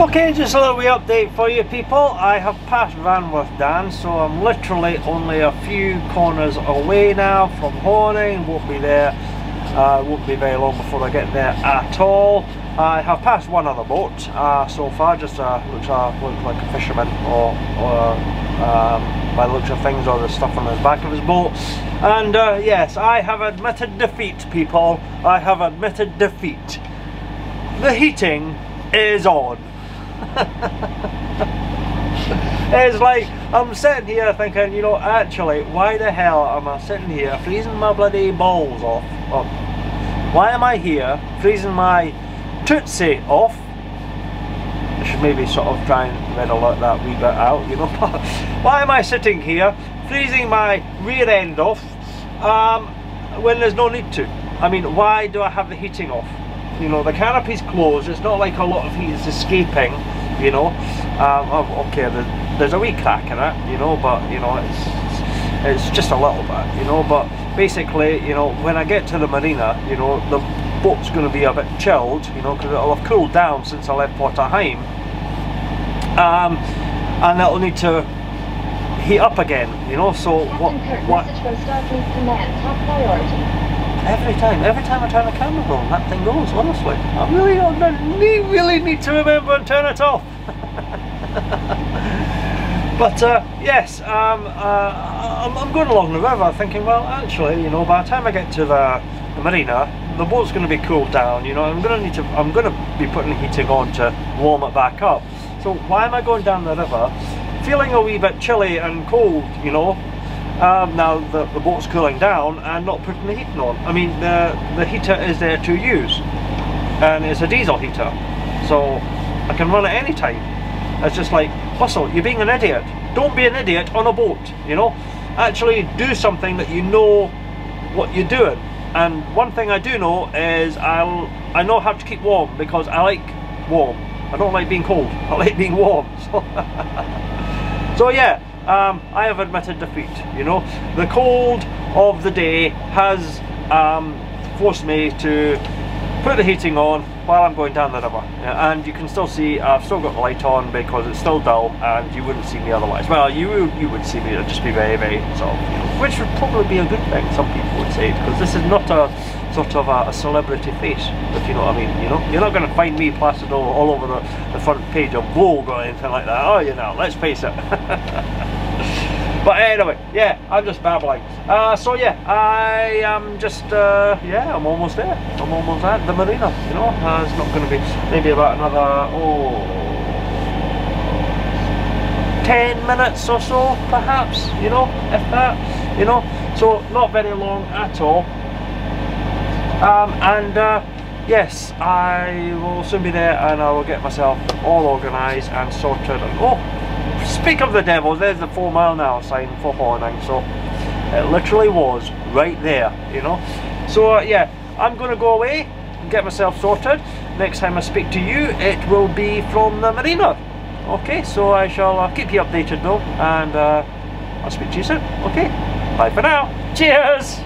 Okay, just a little wee update for you people. I have passed Ranworth Dan, so I'm literally only a few corners away now from Horning. Won't be there, won't be very long before I get there at all. I have passed one other boat so far, just looks like a fisherman or by the looks of things, or the stuff on the back of his boat. And yes, I have admitted defeat, people. I have admitted defeat. The heating is on. It's like I'm sitting here thinking, you know, actually, why the hell am I sitting here freezing my bloody balls off? Well, why am I here freezing my tootsie off? I should maybe sort of try and riddle that wee bit out, you know. Why am I sitting here freezing my rear end off when there's no need to? I mean, why do I have the heating off? You know, the canopy's closed, it's not like a lot of heat is escaping, you know. Okay, there's a wee crack in it, you know, but, you know, it's just a little bit, you know. But basically, you know, when I get to the marina, you know, the boat's going to be a bit chilled, you know, because it'll have cooled down since I left Portaheim, and it'll need to heat up again, you know. So what Message from Starfleet Command, top priority. Every time I turn the camera on, that thing goes, honestly. I really need to remember and turn it off. But yes, I'm going along the river thinking, well, actually, you know, by the time I get to the marina, the boat's going to be cooled down, you know. I'm going to be putting the heating on to warm it back up. So why am I going down the river, feeling a wee bit chilly and cold, you know? Now the boat's cooling down and not putting the heating on. I mean, the heater is there to use, and it's a diesel heater, so I can run it any time. It's just like, Russell, you're being an idiot. Don't be an idiot on a boat, you know. Actually do something that you know what you're doing. And one thing I do know is I know how to keep warm, because I like warm. I don't like being cold, I like being warm. So yeah, I have admitted defeat, you know. The cold of the day has forced me to put the heating on while I'm going down the river. And you can still see I've still got the light on because it's still dull, and you wouldn't see me otherwise. Well, you would see me, it'd just be very, very sort of, you know, which would probably be a good thing, some people would say, because this is not a sort of a celebrity face, if you know what I mean, you know. You're not going to find me plastered all over the front page of Vogue or anything like that, oh, you know, let's face it. But anyway, yeah, I'm just babbling. So yeah, I am just, yeah, I'm almost there. I'm almost at the marina, you know. It's not going to be, maybe about another, 10 minutes or so, perhaps, you know, if that, you know. So not very long at all. Yes, I will soon be there, and I will get myself all organised and sorted. And speak of the devil, there's the 4 mile an hour sign for Horning, so it literally was right there, you know. So yeah, I'm going to go away and get myself sorted. Next time I speak to you, it will be from the marina. Okay, so I shall keep you updated though, and I'll speak to you soon. Okay, bye for now. Cheers!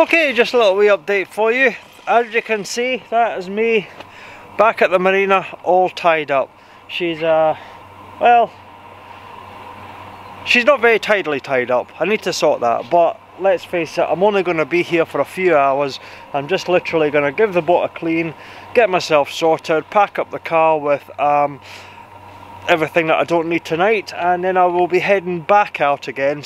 Okay, just a little wee update for you. As you can see, that is me back at the marina, all tied up. She's well, she's not very tidily tied up. I need to sort that, but let's face it, I'm only going to be here for a few hours. I'm just literally going to give the boat a clean, get myself sorted, pack up the car with everything that I don't need tonight, and then I will be heading back out again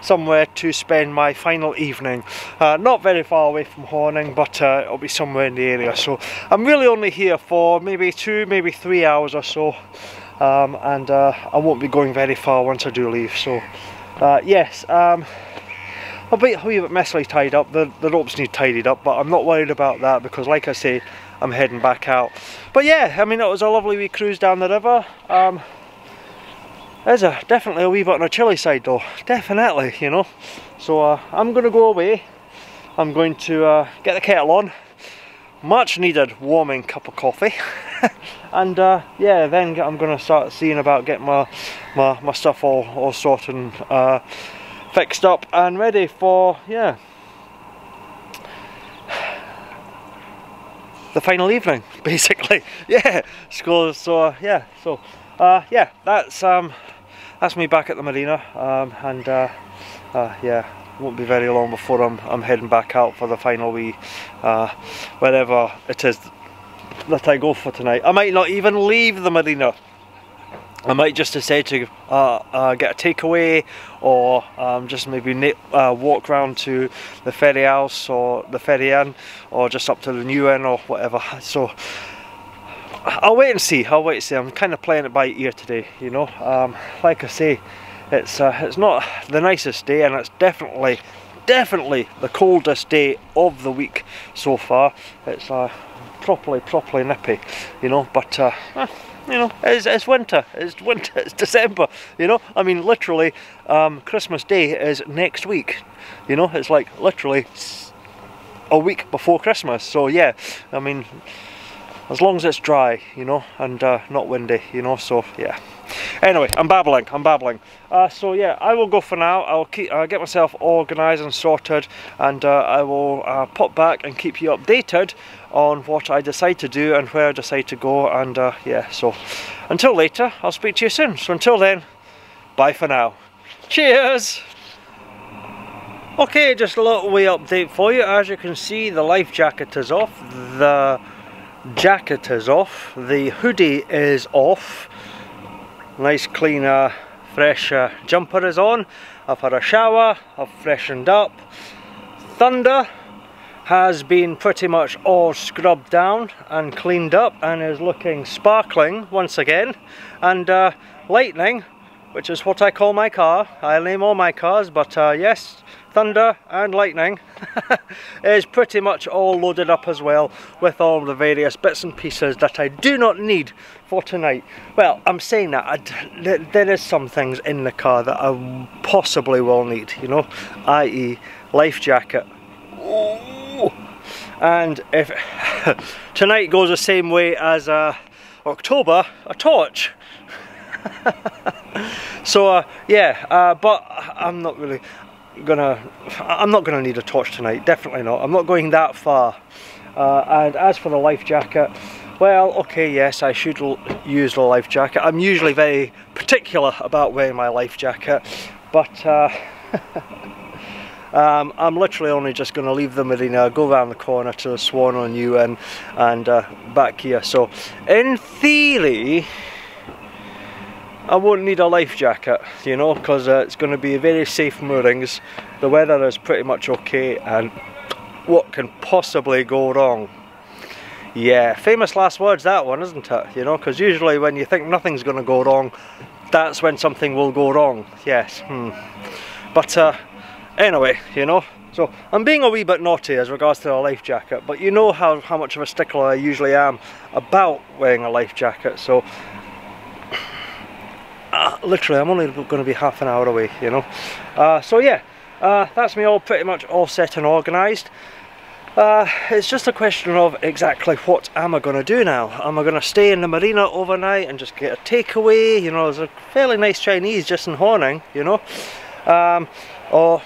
somewhere to spend my final evening. Not very far away from Horning, but it'll be somewhere in the area. So I'm really only here for maybe 2, maybe 3 hours or so, and I won't be going very far once I do leave. So yes, a wee bit messily tied up. The ropes need tidied up, but I'm not worried about that because, like I say, I'm heading back out. But yeah, I mean, it was a lovely wee cruise down the river. There's definitely a wee bit on a chilly side though, definitely, you know. So I'm going to go away. I'm going to get the kettle on, much needed warming cup of coffee, and yeah, then I'm going to start seeing about getting my stuff all sorted and fixed up and ready for, yeah, the final evening, basically. Yeah, so yeah, so yeah, that's me back at the marina, and yeah, won't be very long before I'm heading back out for the final wee wherever it is that I go for tonight. I might not even leave the marina. I might just decide to get a takeaway, or just maybe walk round to the ferry house or the ferry inn, or just up to the new inn or whatever. So I'll wait and see. I'm kind of playing it by ear today, you know. Like I say, it's not the nicest day, and it's definitely the coldest day of the week so far. It's properly nippy, you know. But you know, it's winter, it's December, you know. I mean, literally, Christmas Day is next week, you know. It's like literally a week before Christmas. So yeah, I mean, as long as it's dry, you know, and not windy, you know. So yeah, anyway, I'm babbling. So yeah, I will go for now. I'll get myself organised and sorted, and I will pop back and keep you updated on what I decide to do and where I decide to go. And yeah, so until later, I'll speak to you soon. So until then, bye for now. Cheers! Okay, just a little wee update for you. As you can see, the life jacket is off, the jacket is off, the hoodie is off, nice clean fresh jumper is on. I've had a shower, I've freshened up. Thunder has been pretty much all scrubbed down and cleaned up and is looking sparkling once again. And Lightning, which is what I call my car, I name all my cars, but yes, Thunder and Lightning is pretty much all loaded up as well, with all the various bits and pieces that I do not need for tonight. Well, I'm saying that there is some things in the car that I possibly will need, you know, i.e. life jacket. And if tonight goes the same way as October, a torch. So yeah, but I'm not gonna need a torch tonight, definitely not. I'm not going that far. And as for the life jacket, well, okay, yes, I should use the life jacket. I'm usually very particular about wearing my life jacket, but I'm literally only just going to leave the marina, go around the corner to the Swan on you and back here. So in theory, I won't need a life jacket, you know, because it's going to be very safe moorings. The weather is pretty much okay, and what can possibly go wrong? Yeah, famous last words, that one, isn't it? You know, because usually when you think nothing's going to go wrong, that's when something will go wrong. Yes. But anyway, you know, so I'm being a wee bit naughty as regards to a life jacket, but you know how much of a stickler I usually am about wearing a life jacket. So literally, I'm only going to be half an hour away, you know. So yeah, that's me all pretty much all set and organised. It's just a question of exactly what am I going to do now. Am I going to stay in the marina overnight and just get a takeaway? You know, there's a fairly nice Chinese just in Horning, you know. Or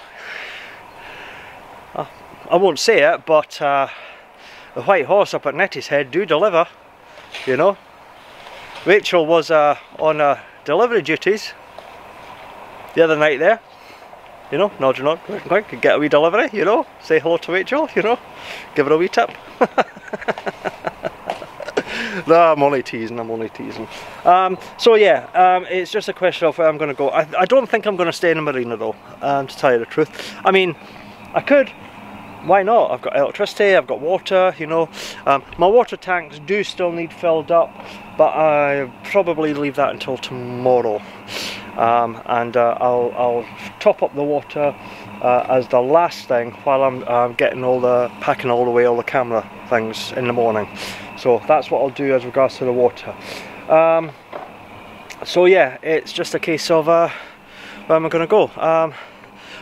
I won't say it, but the white horse up at Nettie's Head do deliver, you know. Rachel was on delivery duties the other night there, you know, nod your nod, quick, get a wee delivery, you know, say hello to Rachel, you know, give her a wee tip. No, I'm only teasing, so yeah, it's just a question of where I'm going to go. I don't think I'm going to stay in the marina though, to tell you the truth. I mean, I could, why not? I've got electricity, I've got water, you know. My water tanks do still need filled up, but I probably leave that until tomorrow. And I'll top up the water as the last thing while I'm getting packing all the camera things in the morning. So that's what I'll do as regards to the water. So yeah, it's just a case of where am I going to go?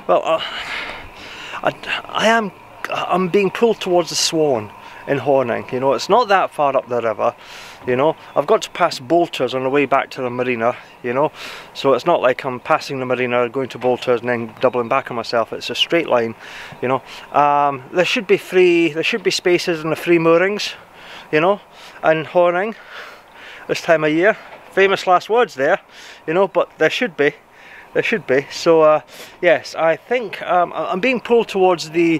Well, I'm being pulled towards the Swan in Horning. You know, it's not that far up the river. You know, I've got to pass Bolters on the way back to the marina, you know, so it's not like I'm passing the marina, going to Bolters and then doubling back on myself. It's a straight line, you know. There should be spaces in the free moorings, you know, in Horning this time of year. Famous last words there, you know, but there should be. So yes, I think I'm being pulled towards the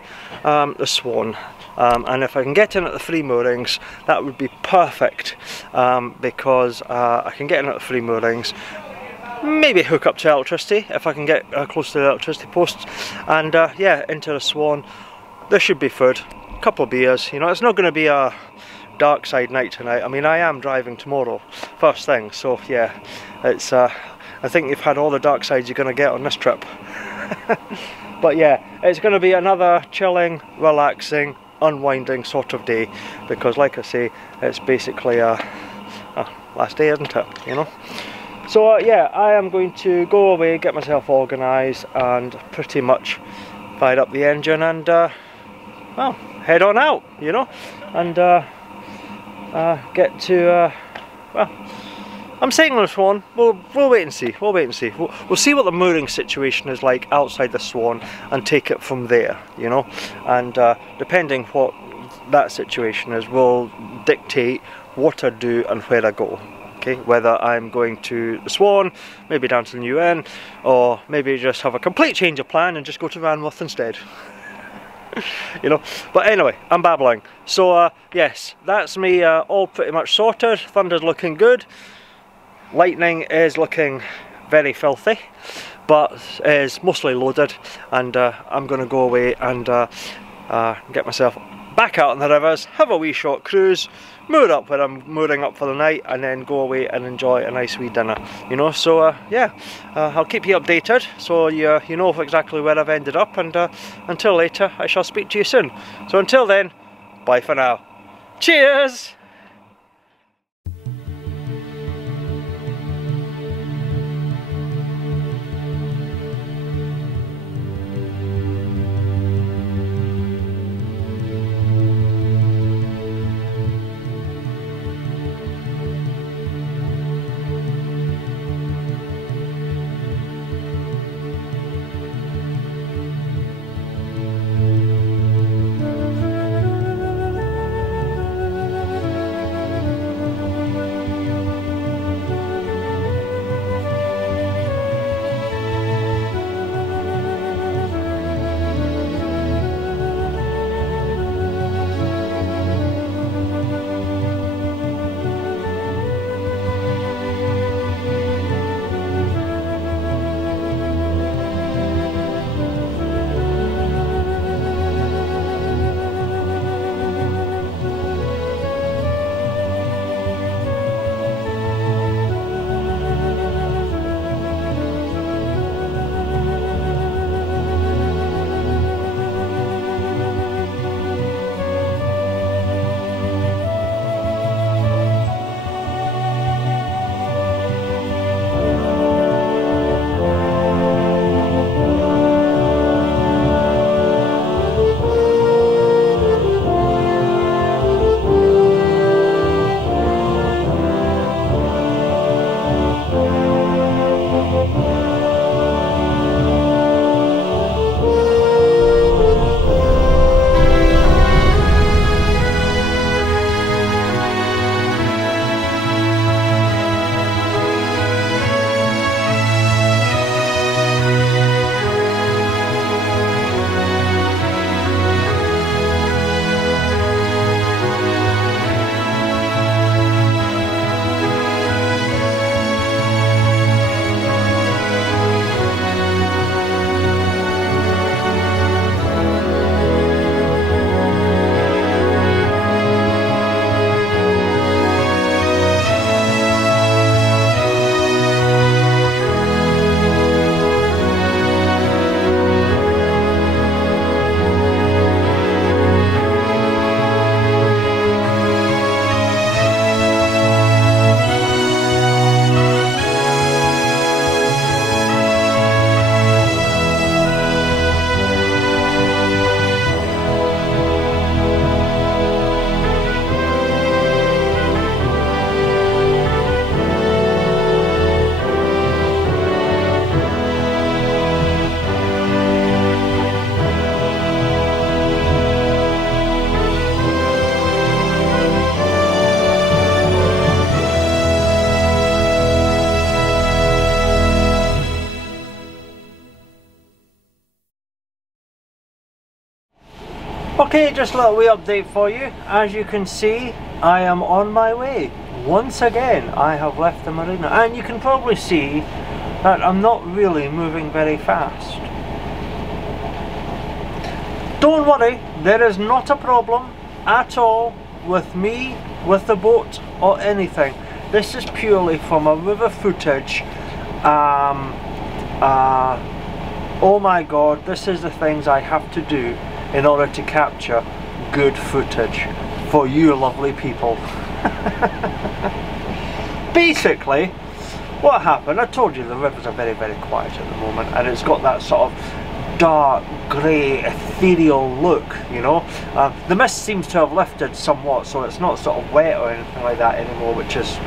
Swan. And if I can get in at the free moorings, that would be perfect, because I can get in at the free moorings, maybe hook up to electricity if I can get close to the electricity posts, and yeah, into the Swan. There should be food, a couple of beers, you know. It's not going to be a dark side night tonight. I mean, I am driving tomorrow first thing, so yeah, it's I think you've had all the dark sides you're going to get on this trip. But yeah, it's going to be another chilling, relaxing, unwinding sort of day, because like I say, it's basically a last day, isn't it, you know. So yeah, I am going to go away, get myself organised and pretty much fire up the engine and well, head on out, you know, and get to well, I'm saying on the Swan, we'll wait and see, we'll see what the mooring situation is like outside the Swan and take it from there, you know, and depending what that situation is will dictate what I do and where I go, okay, whether I'm going to the Swan, maybe down to the UN, or maybe just have a complete change of plan and just go to Ranworth instead. You know, but anyway, I'm babbling. So yes, that's me all pretty much sorted. Thunder's looking good. Lightning is looking very filthy, but is mostly loaded, and I'm going to go away and get myself back out on the rivers, have a wee short cruise, moor up where I'm mooring up for the night, and then go away and enjoy a nice wee dinner, you know. So yeah, I'll keep you updated so you know exactly where I've ended up, and until later I shall speak to you soon. So until then, bye for now. Cheers! Okay, just a little wee update for you. As you can see, I am on my way. Once again, I have left the marina, and you can probably see that I'm not really moving very fast. Don't worry, there is not a problem at all with me, with the boat, or anything. This is purely from a river footage. Oh my god, this is the things I have to do in order to capture good footage for you lovely people. Basically, what happened, I told you the rivers are very, very quiet at the moment, and it's got that sort of dark, grey, ethereal look, you know. The mist seems to have lifted somewhat, so it's not sort of wet or anything like that anymore, which is,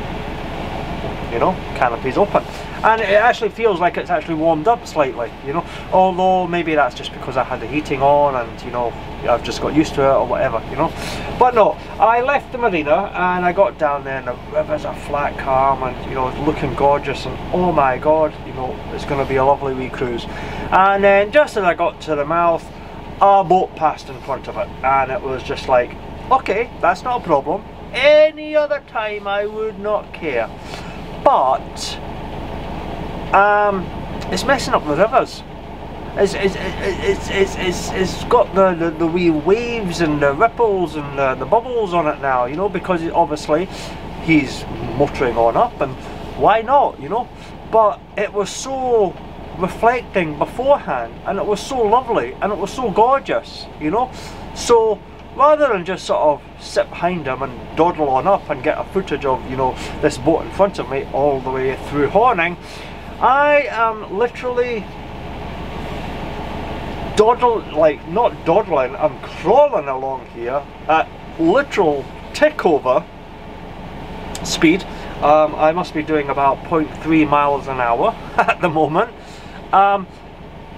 you know, canopy's open. And it actually feels like it's actually warmed up slightly, you know, although maybe that's just because I had the heating on and, you know, I've just got used to it or whatever, you know. But no, I left the marina and I got down there and the rivers are flat calm and, you know, looking gorgeous, and oh my god, you know, it's going to be a lovely wee cruise. And then just as I got to the mouth, a boat passed in front of it, and it was just like, okay, that's not a problem. Any other time I would not care. But it's messing up the rivers. It's got the wee waves and the ripples and the bubbles on it now, you know, because obviously he's motoring on up, and why not, you know. But it was so reflecting beforehand, and it was so lovely, and it was so gorgeous, you know. So rather than just sort of sit behind him and dawdle on up and get a footage of, you know, this boat in front of me all the way through Horning, I am literally not dawdling, I'm crawling along here at literal tick-over speed. I must be doing about 0.3 miles an hour at the moment,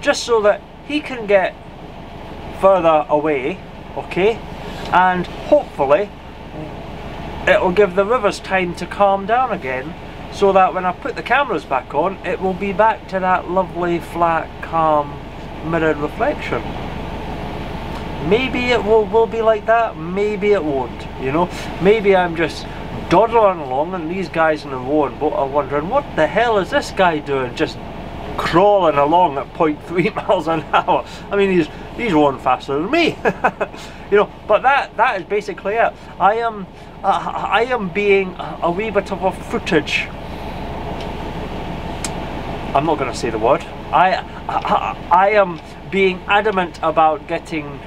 just so that he can get further away, okay, and hopefully it will give the rivers time to calm down again, so that when I put the cameras back on, it will be back to that lovely, flat, calm, mirrored reflection. Maybe it will be like that, maybe it won't, you know. Maybe I'm just dawdling along and these guys in the rowing boat are wondering, what the hell is this guy doing, just crawling along at 0.3 miles an hour. I mean, he's rowing faster than me. You know, but that is basically it. I am being a wee bit of a footage. I'm not going to say the word. I am being adamant about getting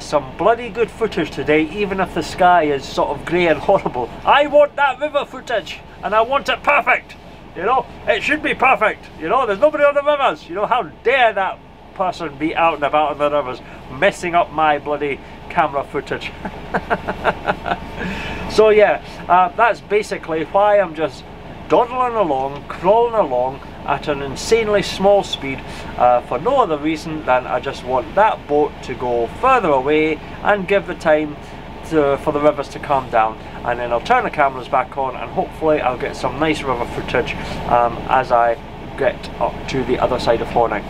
some bloody good footage today, even if the sky is sort of grey and horrible. I want that river footage, and I want it perfect. You know, it should be perfect. You know, there's nobody on the rivers. You know, how dare that person be out and about on the rivers, messing up my bloody camera footage. So yeah, that's basically why I'm just dawdling along, crawling along at an insanely small speed, for no other reason than I just want that boat to go further away and give the time for the rivers to calm down, and then I'll turn the cameras back on and hopefully I'll get some nice river footage as I get up to the other side of Horning.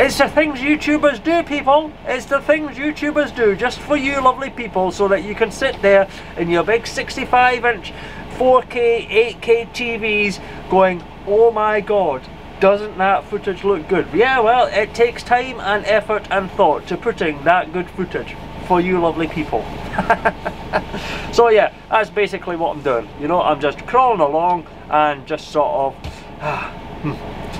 It's the things YouTubers do, people. It's the things YouTubers do just for you lovely people, so that you can sit there in your big 65-inch 4K, 8K TVs going, oh my god, doesn't that footage look good? Yeah, well, it takes time and effort and thought to putting that good footage for you lovely people. So yeah, that's basically what I'm doing. You know, I'm just crawling along and just sort of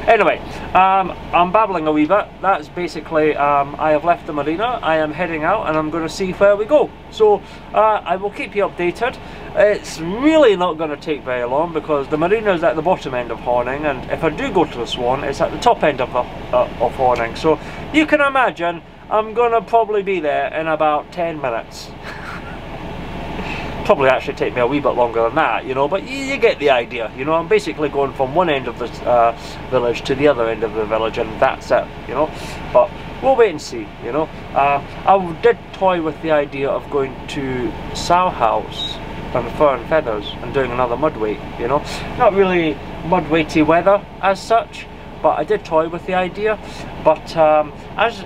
anyway, I'm babbling a wee bit. That's basically, I have left the marina, I am heading out, and I'm going to see where we go. So I will keep you updated. It's really not going to take very long, because the marina is at the bottom end of Horning, and if I do go to the Swan, it's at the top end of Horning. So you can imagine I'm going to probably be there in about 10 minutes. Probably actually take me a wee bit longer than that, you know, but you get the idea. You know, I'm basically going from one end of the village to the other end of the village, and that's it, you know. But we'll wait and see, you know. I did toy with the idea of going to Sow House and Fur and Feathers and doing another mud wait, you know. Not really mud weighty weather as such, but I did toy with the idea. But as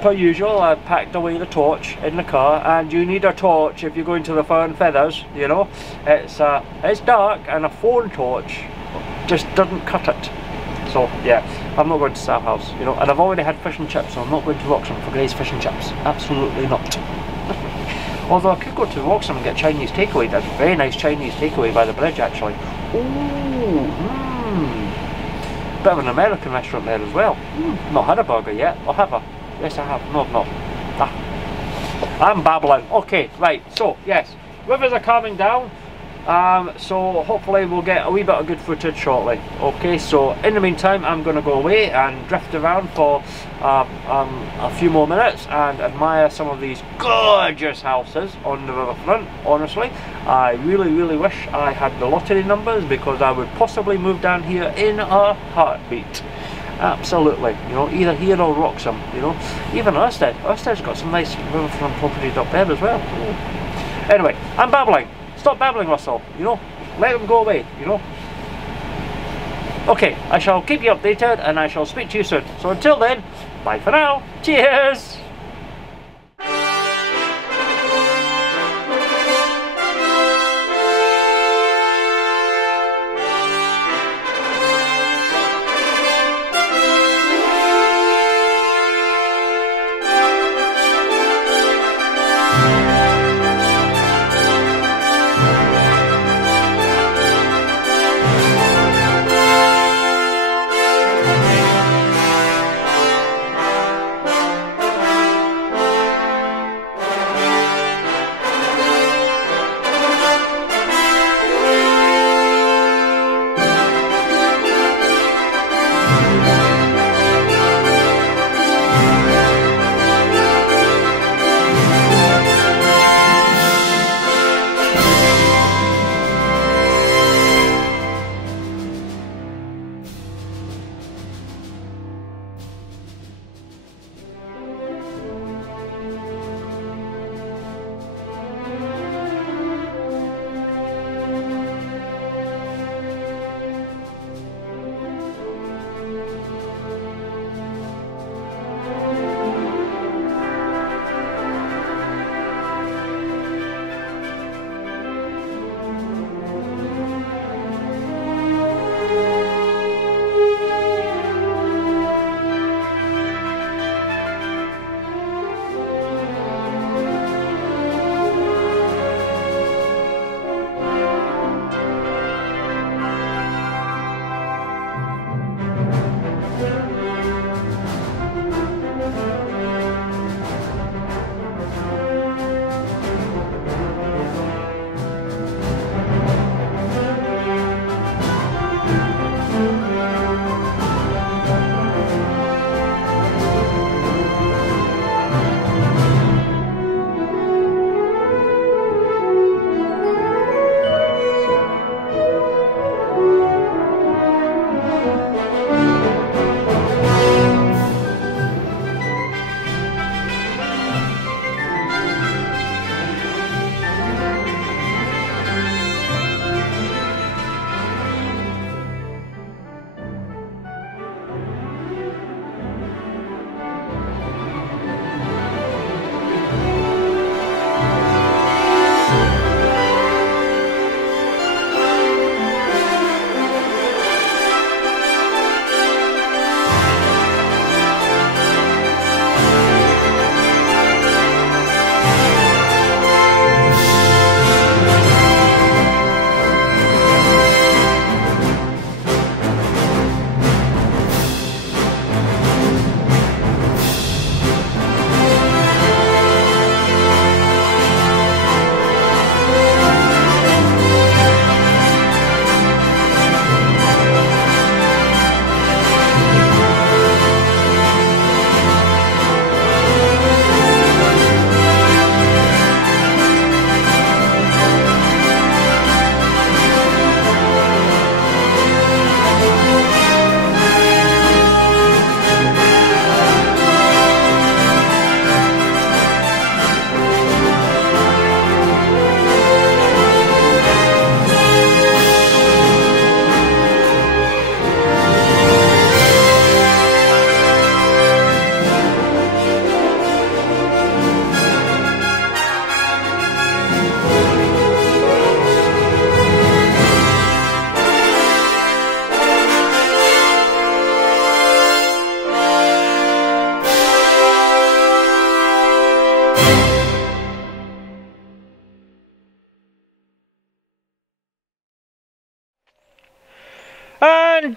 per usual, I've packed away the torch in the car, and you need a torch if you're going to the Fur and Feathers, you know. It's dark, and a phone torch just doesn't cut it. So yeah, I'm not going to Staff House, you know, and I've already had fish and chips, so I'm not going to Wroxham for Gray's fish and chips. Absolutely not. Although I could go to Wroxham and get Chinese takeaway. There's a very nice Chinese takeaway by the bridge, actually. Ooh, bit of an American restaurant there as well. Not had a burger yet. I'll have a. Yes, I have. No, I've not. I'm babbling. Okay, right. So yes, rivers are calming down. So hopefully we'll get a wee bit of good footage shortly. Okay, so in the meantime, I'm going to go away and drift around for a few more minutes and admire some of these gorgeous houses on the riverfront. Honestly, I really wish I had the lottery numbers, because I would possibly move down here in a heartbeat. Absolutely, you know, either here or Wroxham, you know. Even Erstead. Erstead's got some nice riverfront properties up there as well. Anyway, I'm babbling. Stop babbling, Russell, you know, let them go away, you know. Okay, I shall keep you updated, and I shall speak to you soon. So until then, bye for now. Cheers!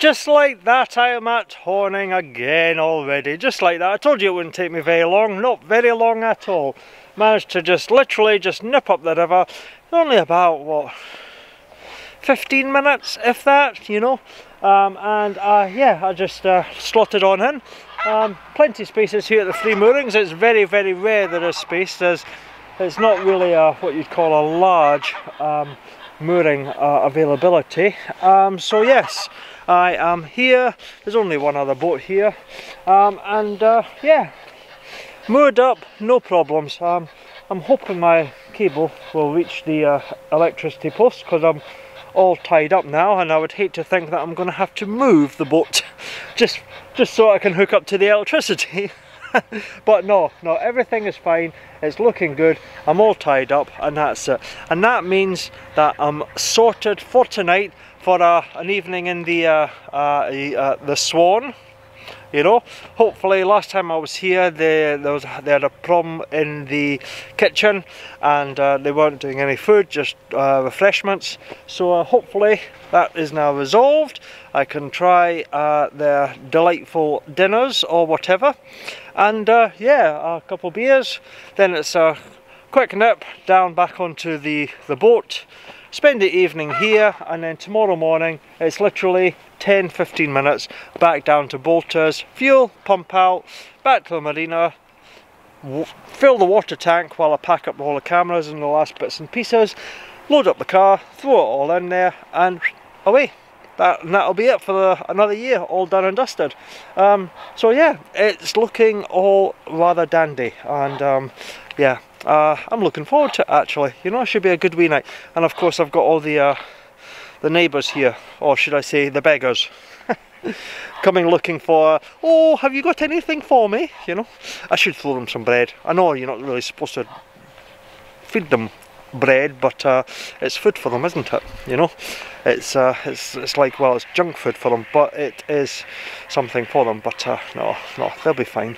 just like that, I am at Horning again already. Just like that. I told you it wouldn't take me very long. Not very long at all. Managed to just literally just nip up the river. Only about, what, 15 minutes, if that, you know. Yeah, I just slotted on in. Plenty of spaces here at the free moorings. It's very, very rare there is space. It's not really what you'd call a large mooring availability. So yes, I am here. There's only one other boat here. Yeah, moored up, no problems. I'm hoping my cable will reach the electricity post, because I'm all tied up now, and I would hate to think that I'm going to have to move the boat just so I can hook up to the electricity. But no, everything is fine. It's looking good. I'm all tied up, and that's it. And that means that I'm sorted for tonight for an evening in the Swan. You know, hopefully last time I was here they had a problem in the kitchen, and they weren't doing any food, just refreshments. So hopefully that is now resolved. I can try their delightful dinners or whatever, and yeah, a couple of beers, then it's a quick nip down back onto the boat, spend the evening here, and then tomorrow morning it's literally 10-15 minutes back down to Bolter's, fuel, pump out, back to the Marina, fill the water tank while I pack up all the cameras and the last bits and pieces, load up the car, throw it all in there, and away. That'll be it for another year, all done and dusted. So yeah, it's looking all rather dandy, and yeah, I'm looking forward to it actually. You know, it should be a good wee night. And of course I've got all the neighbours here, or should I say the beggars, coming looking for, oh, have you got anything for me? You know, I should throw them some bread. I know you're not really supposed to feed them bread, but it's food for them, isn't it? You know, it's like, well, it's junk food for them, but it is something for them. But no, they'll be fine.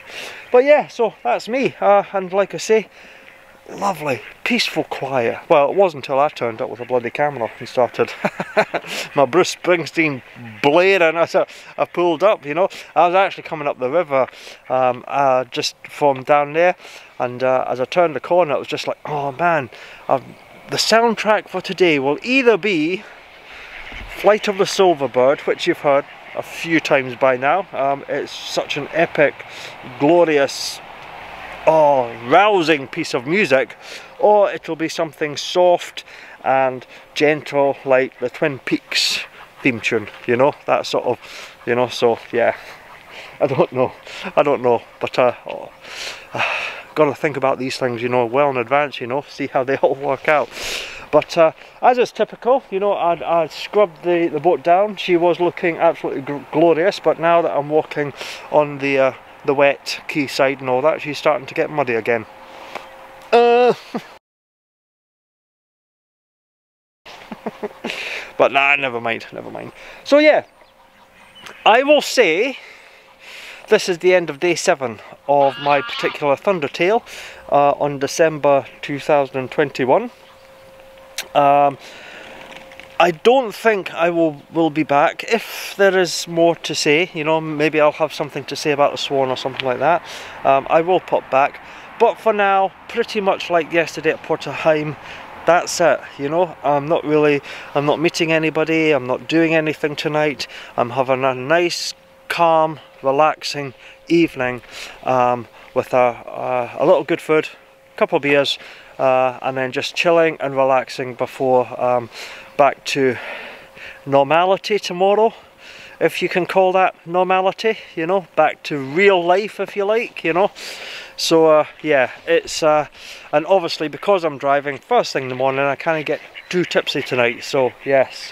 But yeah, so that's me, and like I say, lovely, peaceful, quiet. Well, it wasn't until I turned up with a bloody camera and started my Bruce Springsteen blaring as I pulled up, you know. I was actually coming up the river just from down there, and as I turned the corner it was just like, oh man, the soundtrack for today will either be Flight of the Silverbird, which you've heard a few times by now. It's such an epic, glorious, rousing piece of music, or it'll be something soft and gentle like the Twin Peaks theme tune, you know, that sort of, you know. So yeah, I don't know, but got to think about these things, you know, well in advance, you know, see how they all work out. But as is typical, you know, I scrubbed the boat down. She was looking absolutely glorious, but now that I'm walking on the wet quayside and all that, she's starting to get muddy again. But nah, never mind. So yeah, I will say this is the end of day 7 of my particular Thundertail on December 2021. I don't think I will be back. If there is more to say, you know, maybe I'll have something to say about the Swan or something like that, I will pop back. But for now, pretty much like yesterday at Port Heghiam, that's it, you know. I'm not meeting anybody, I'm not doing anything tonight. I'm having a nice, calm, relaxing evening with a little good food, couple of beers, and then just chilling and relaxing before back to normality tomorrow, if you can call that normality, you know, back to real life if you like, you know. So yeah, it's and obviously because I'm driving first thing in the morning, I kind of get too tipsy tonight. So yes,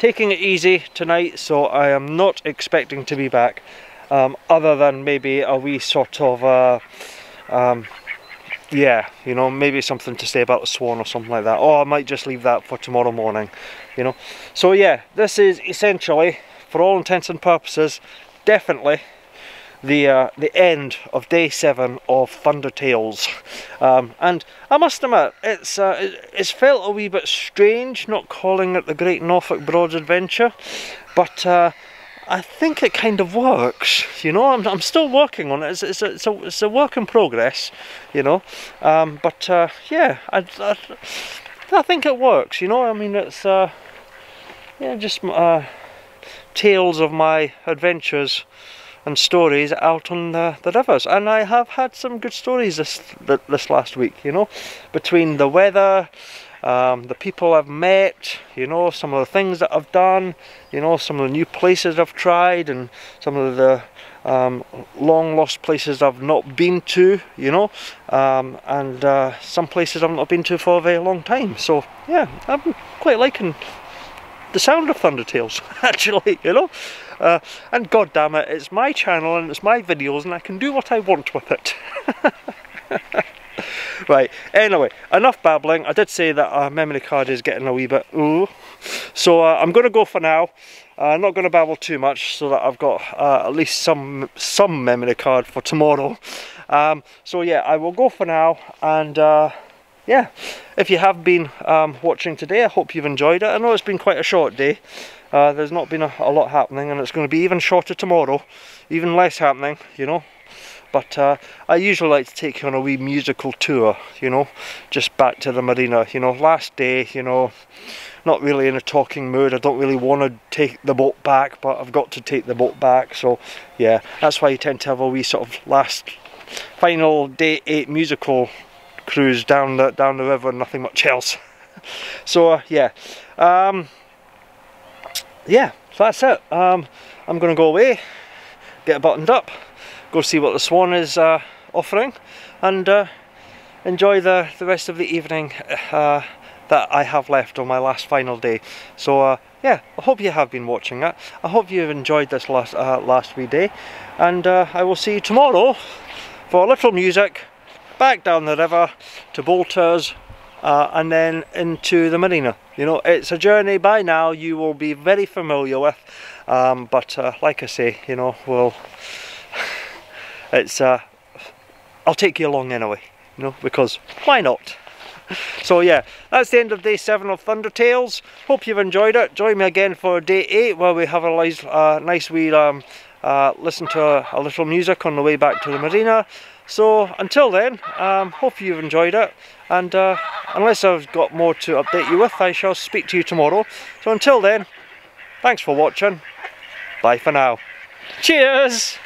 taking it easy tonight, so I am not expecting to be back, other than maybe a wee sort of yeah, you know, maybe something to say about the Swan or something like that, or I might just leave that for tomorrow morning, you know. So yeah, this is essentially, for all intents and purposes, definitely the end of day 7 of Thunder Tales, and I must admit it's felt a wee bit strange not calling it the Great Norfolk Broads Adventure, but I think it kind of works, you know. I'm still working on it. It's a work in progress, you know. But yeah, I think it works, you know. I mean, it's yeah, just tales of my adventures and stories out on the rivers, and I have had some good stories this last week, you know, between the weather, the people I've met, you know, some of the things that I've done, you know, some of the new places I've tried, and some of the long lost places I've not been to, you know, and some places I've not been to for a very long time. So yeah, I'm quite liking the sound of Thunder Tales, actually, you know. And god damn it, it's my channel and it's my videos and I can do what I want with it. Right, anyway, enough babbling. I did say that our memory card is getting a wee bit ooh. So I'm going to go for now. I'm not going to babble too much so that I've got at least some memory card for tomorrow. So yeah, I will go for now, and yeah, if you have been watching today, I hope you've enjoyed it. I know it's been quite a short day. There's not been a lot happening, and it's going to be even shorter tomorrow, even less happening, you know. But I usually like to take you on a wee musical tour, you know, just back to the marina, you know. Last day, you know, not really in a talking mood. I don't really want to take the boat back, but I've got to take the boat back. So yeah, that's why you tend to have a wee sort of final day 8 musical cruise down the river and nothing much else. So yeah, yeah, so that's it. I'm going to go away, get buttoned up, go see what the Swan is offering, and enjoy the rest of the evening that I have left on my last final day. So yeah, I hope you have been watching it. I hope you've enjoyed this last wee day, and I will see you tomorrow for a little music, back down the river to Bolters, and then into the marina. You know, it's a journey by now you will be very familiar with, but like I say, you know, it's I'll take you along anyway, you know, because why not? So yeah, that's the end of day 7 of Thunder Tales. Hope you've enjoyed it. Join me again for day 8, where we have a nice wee listen to a little music on the way back to the marina. So until then, hope you've enjoyed it, and unless I've got more to update you with, I shall speak to you tomorrow. So until then, thanks for watching. Bye for now. Cheers!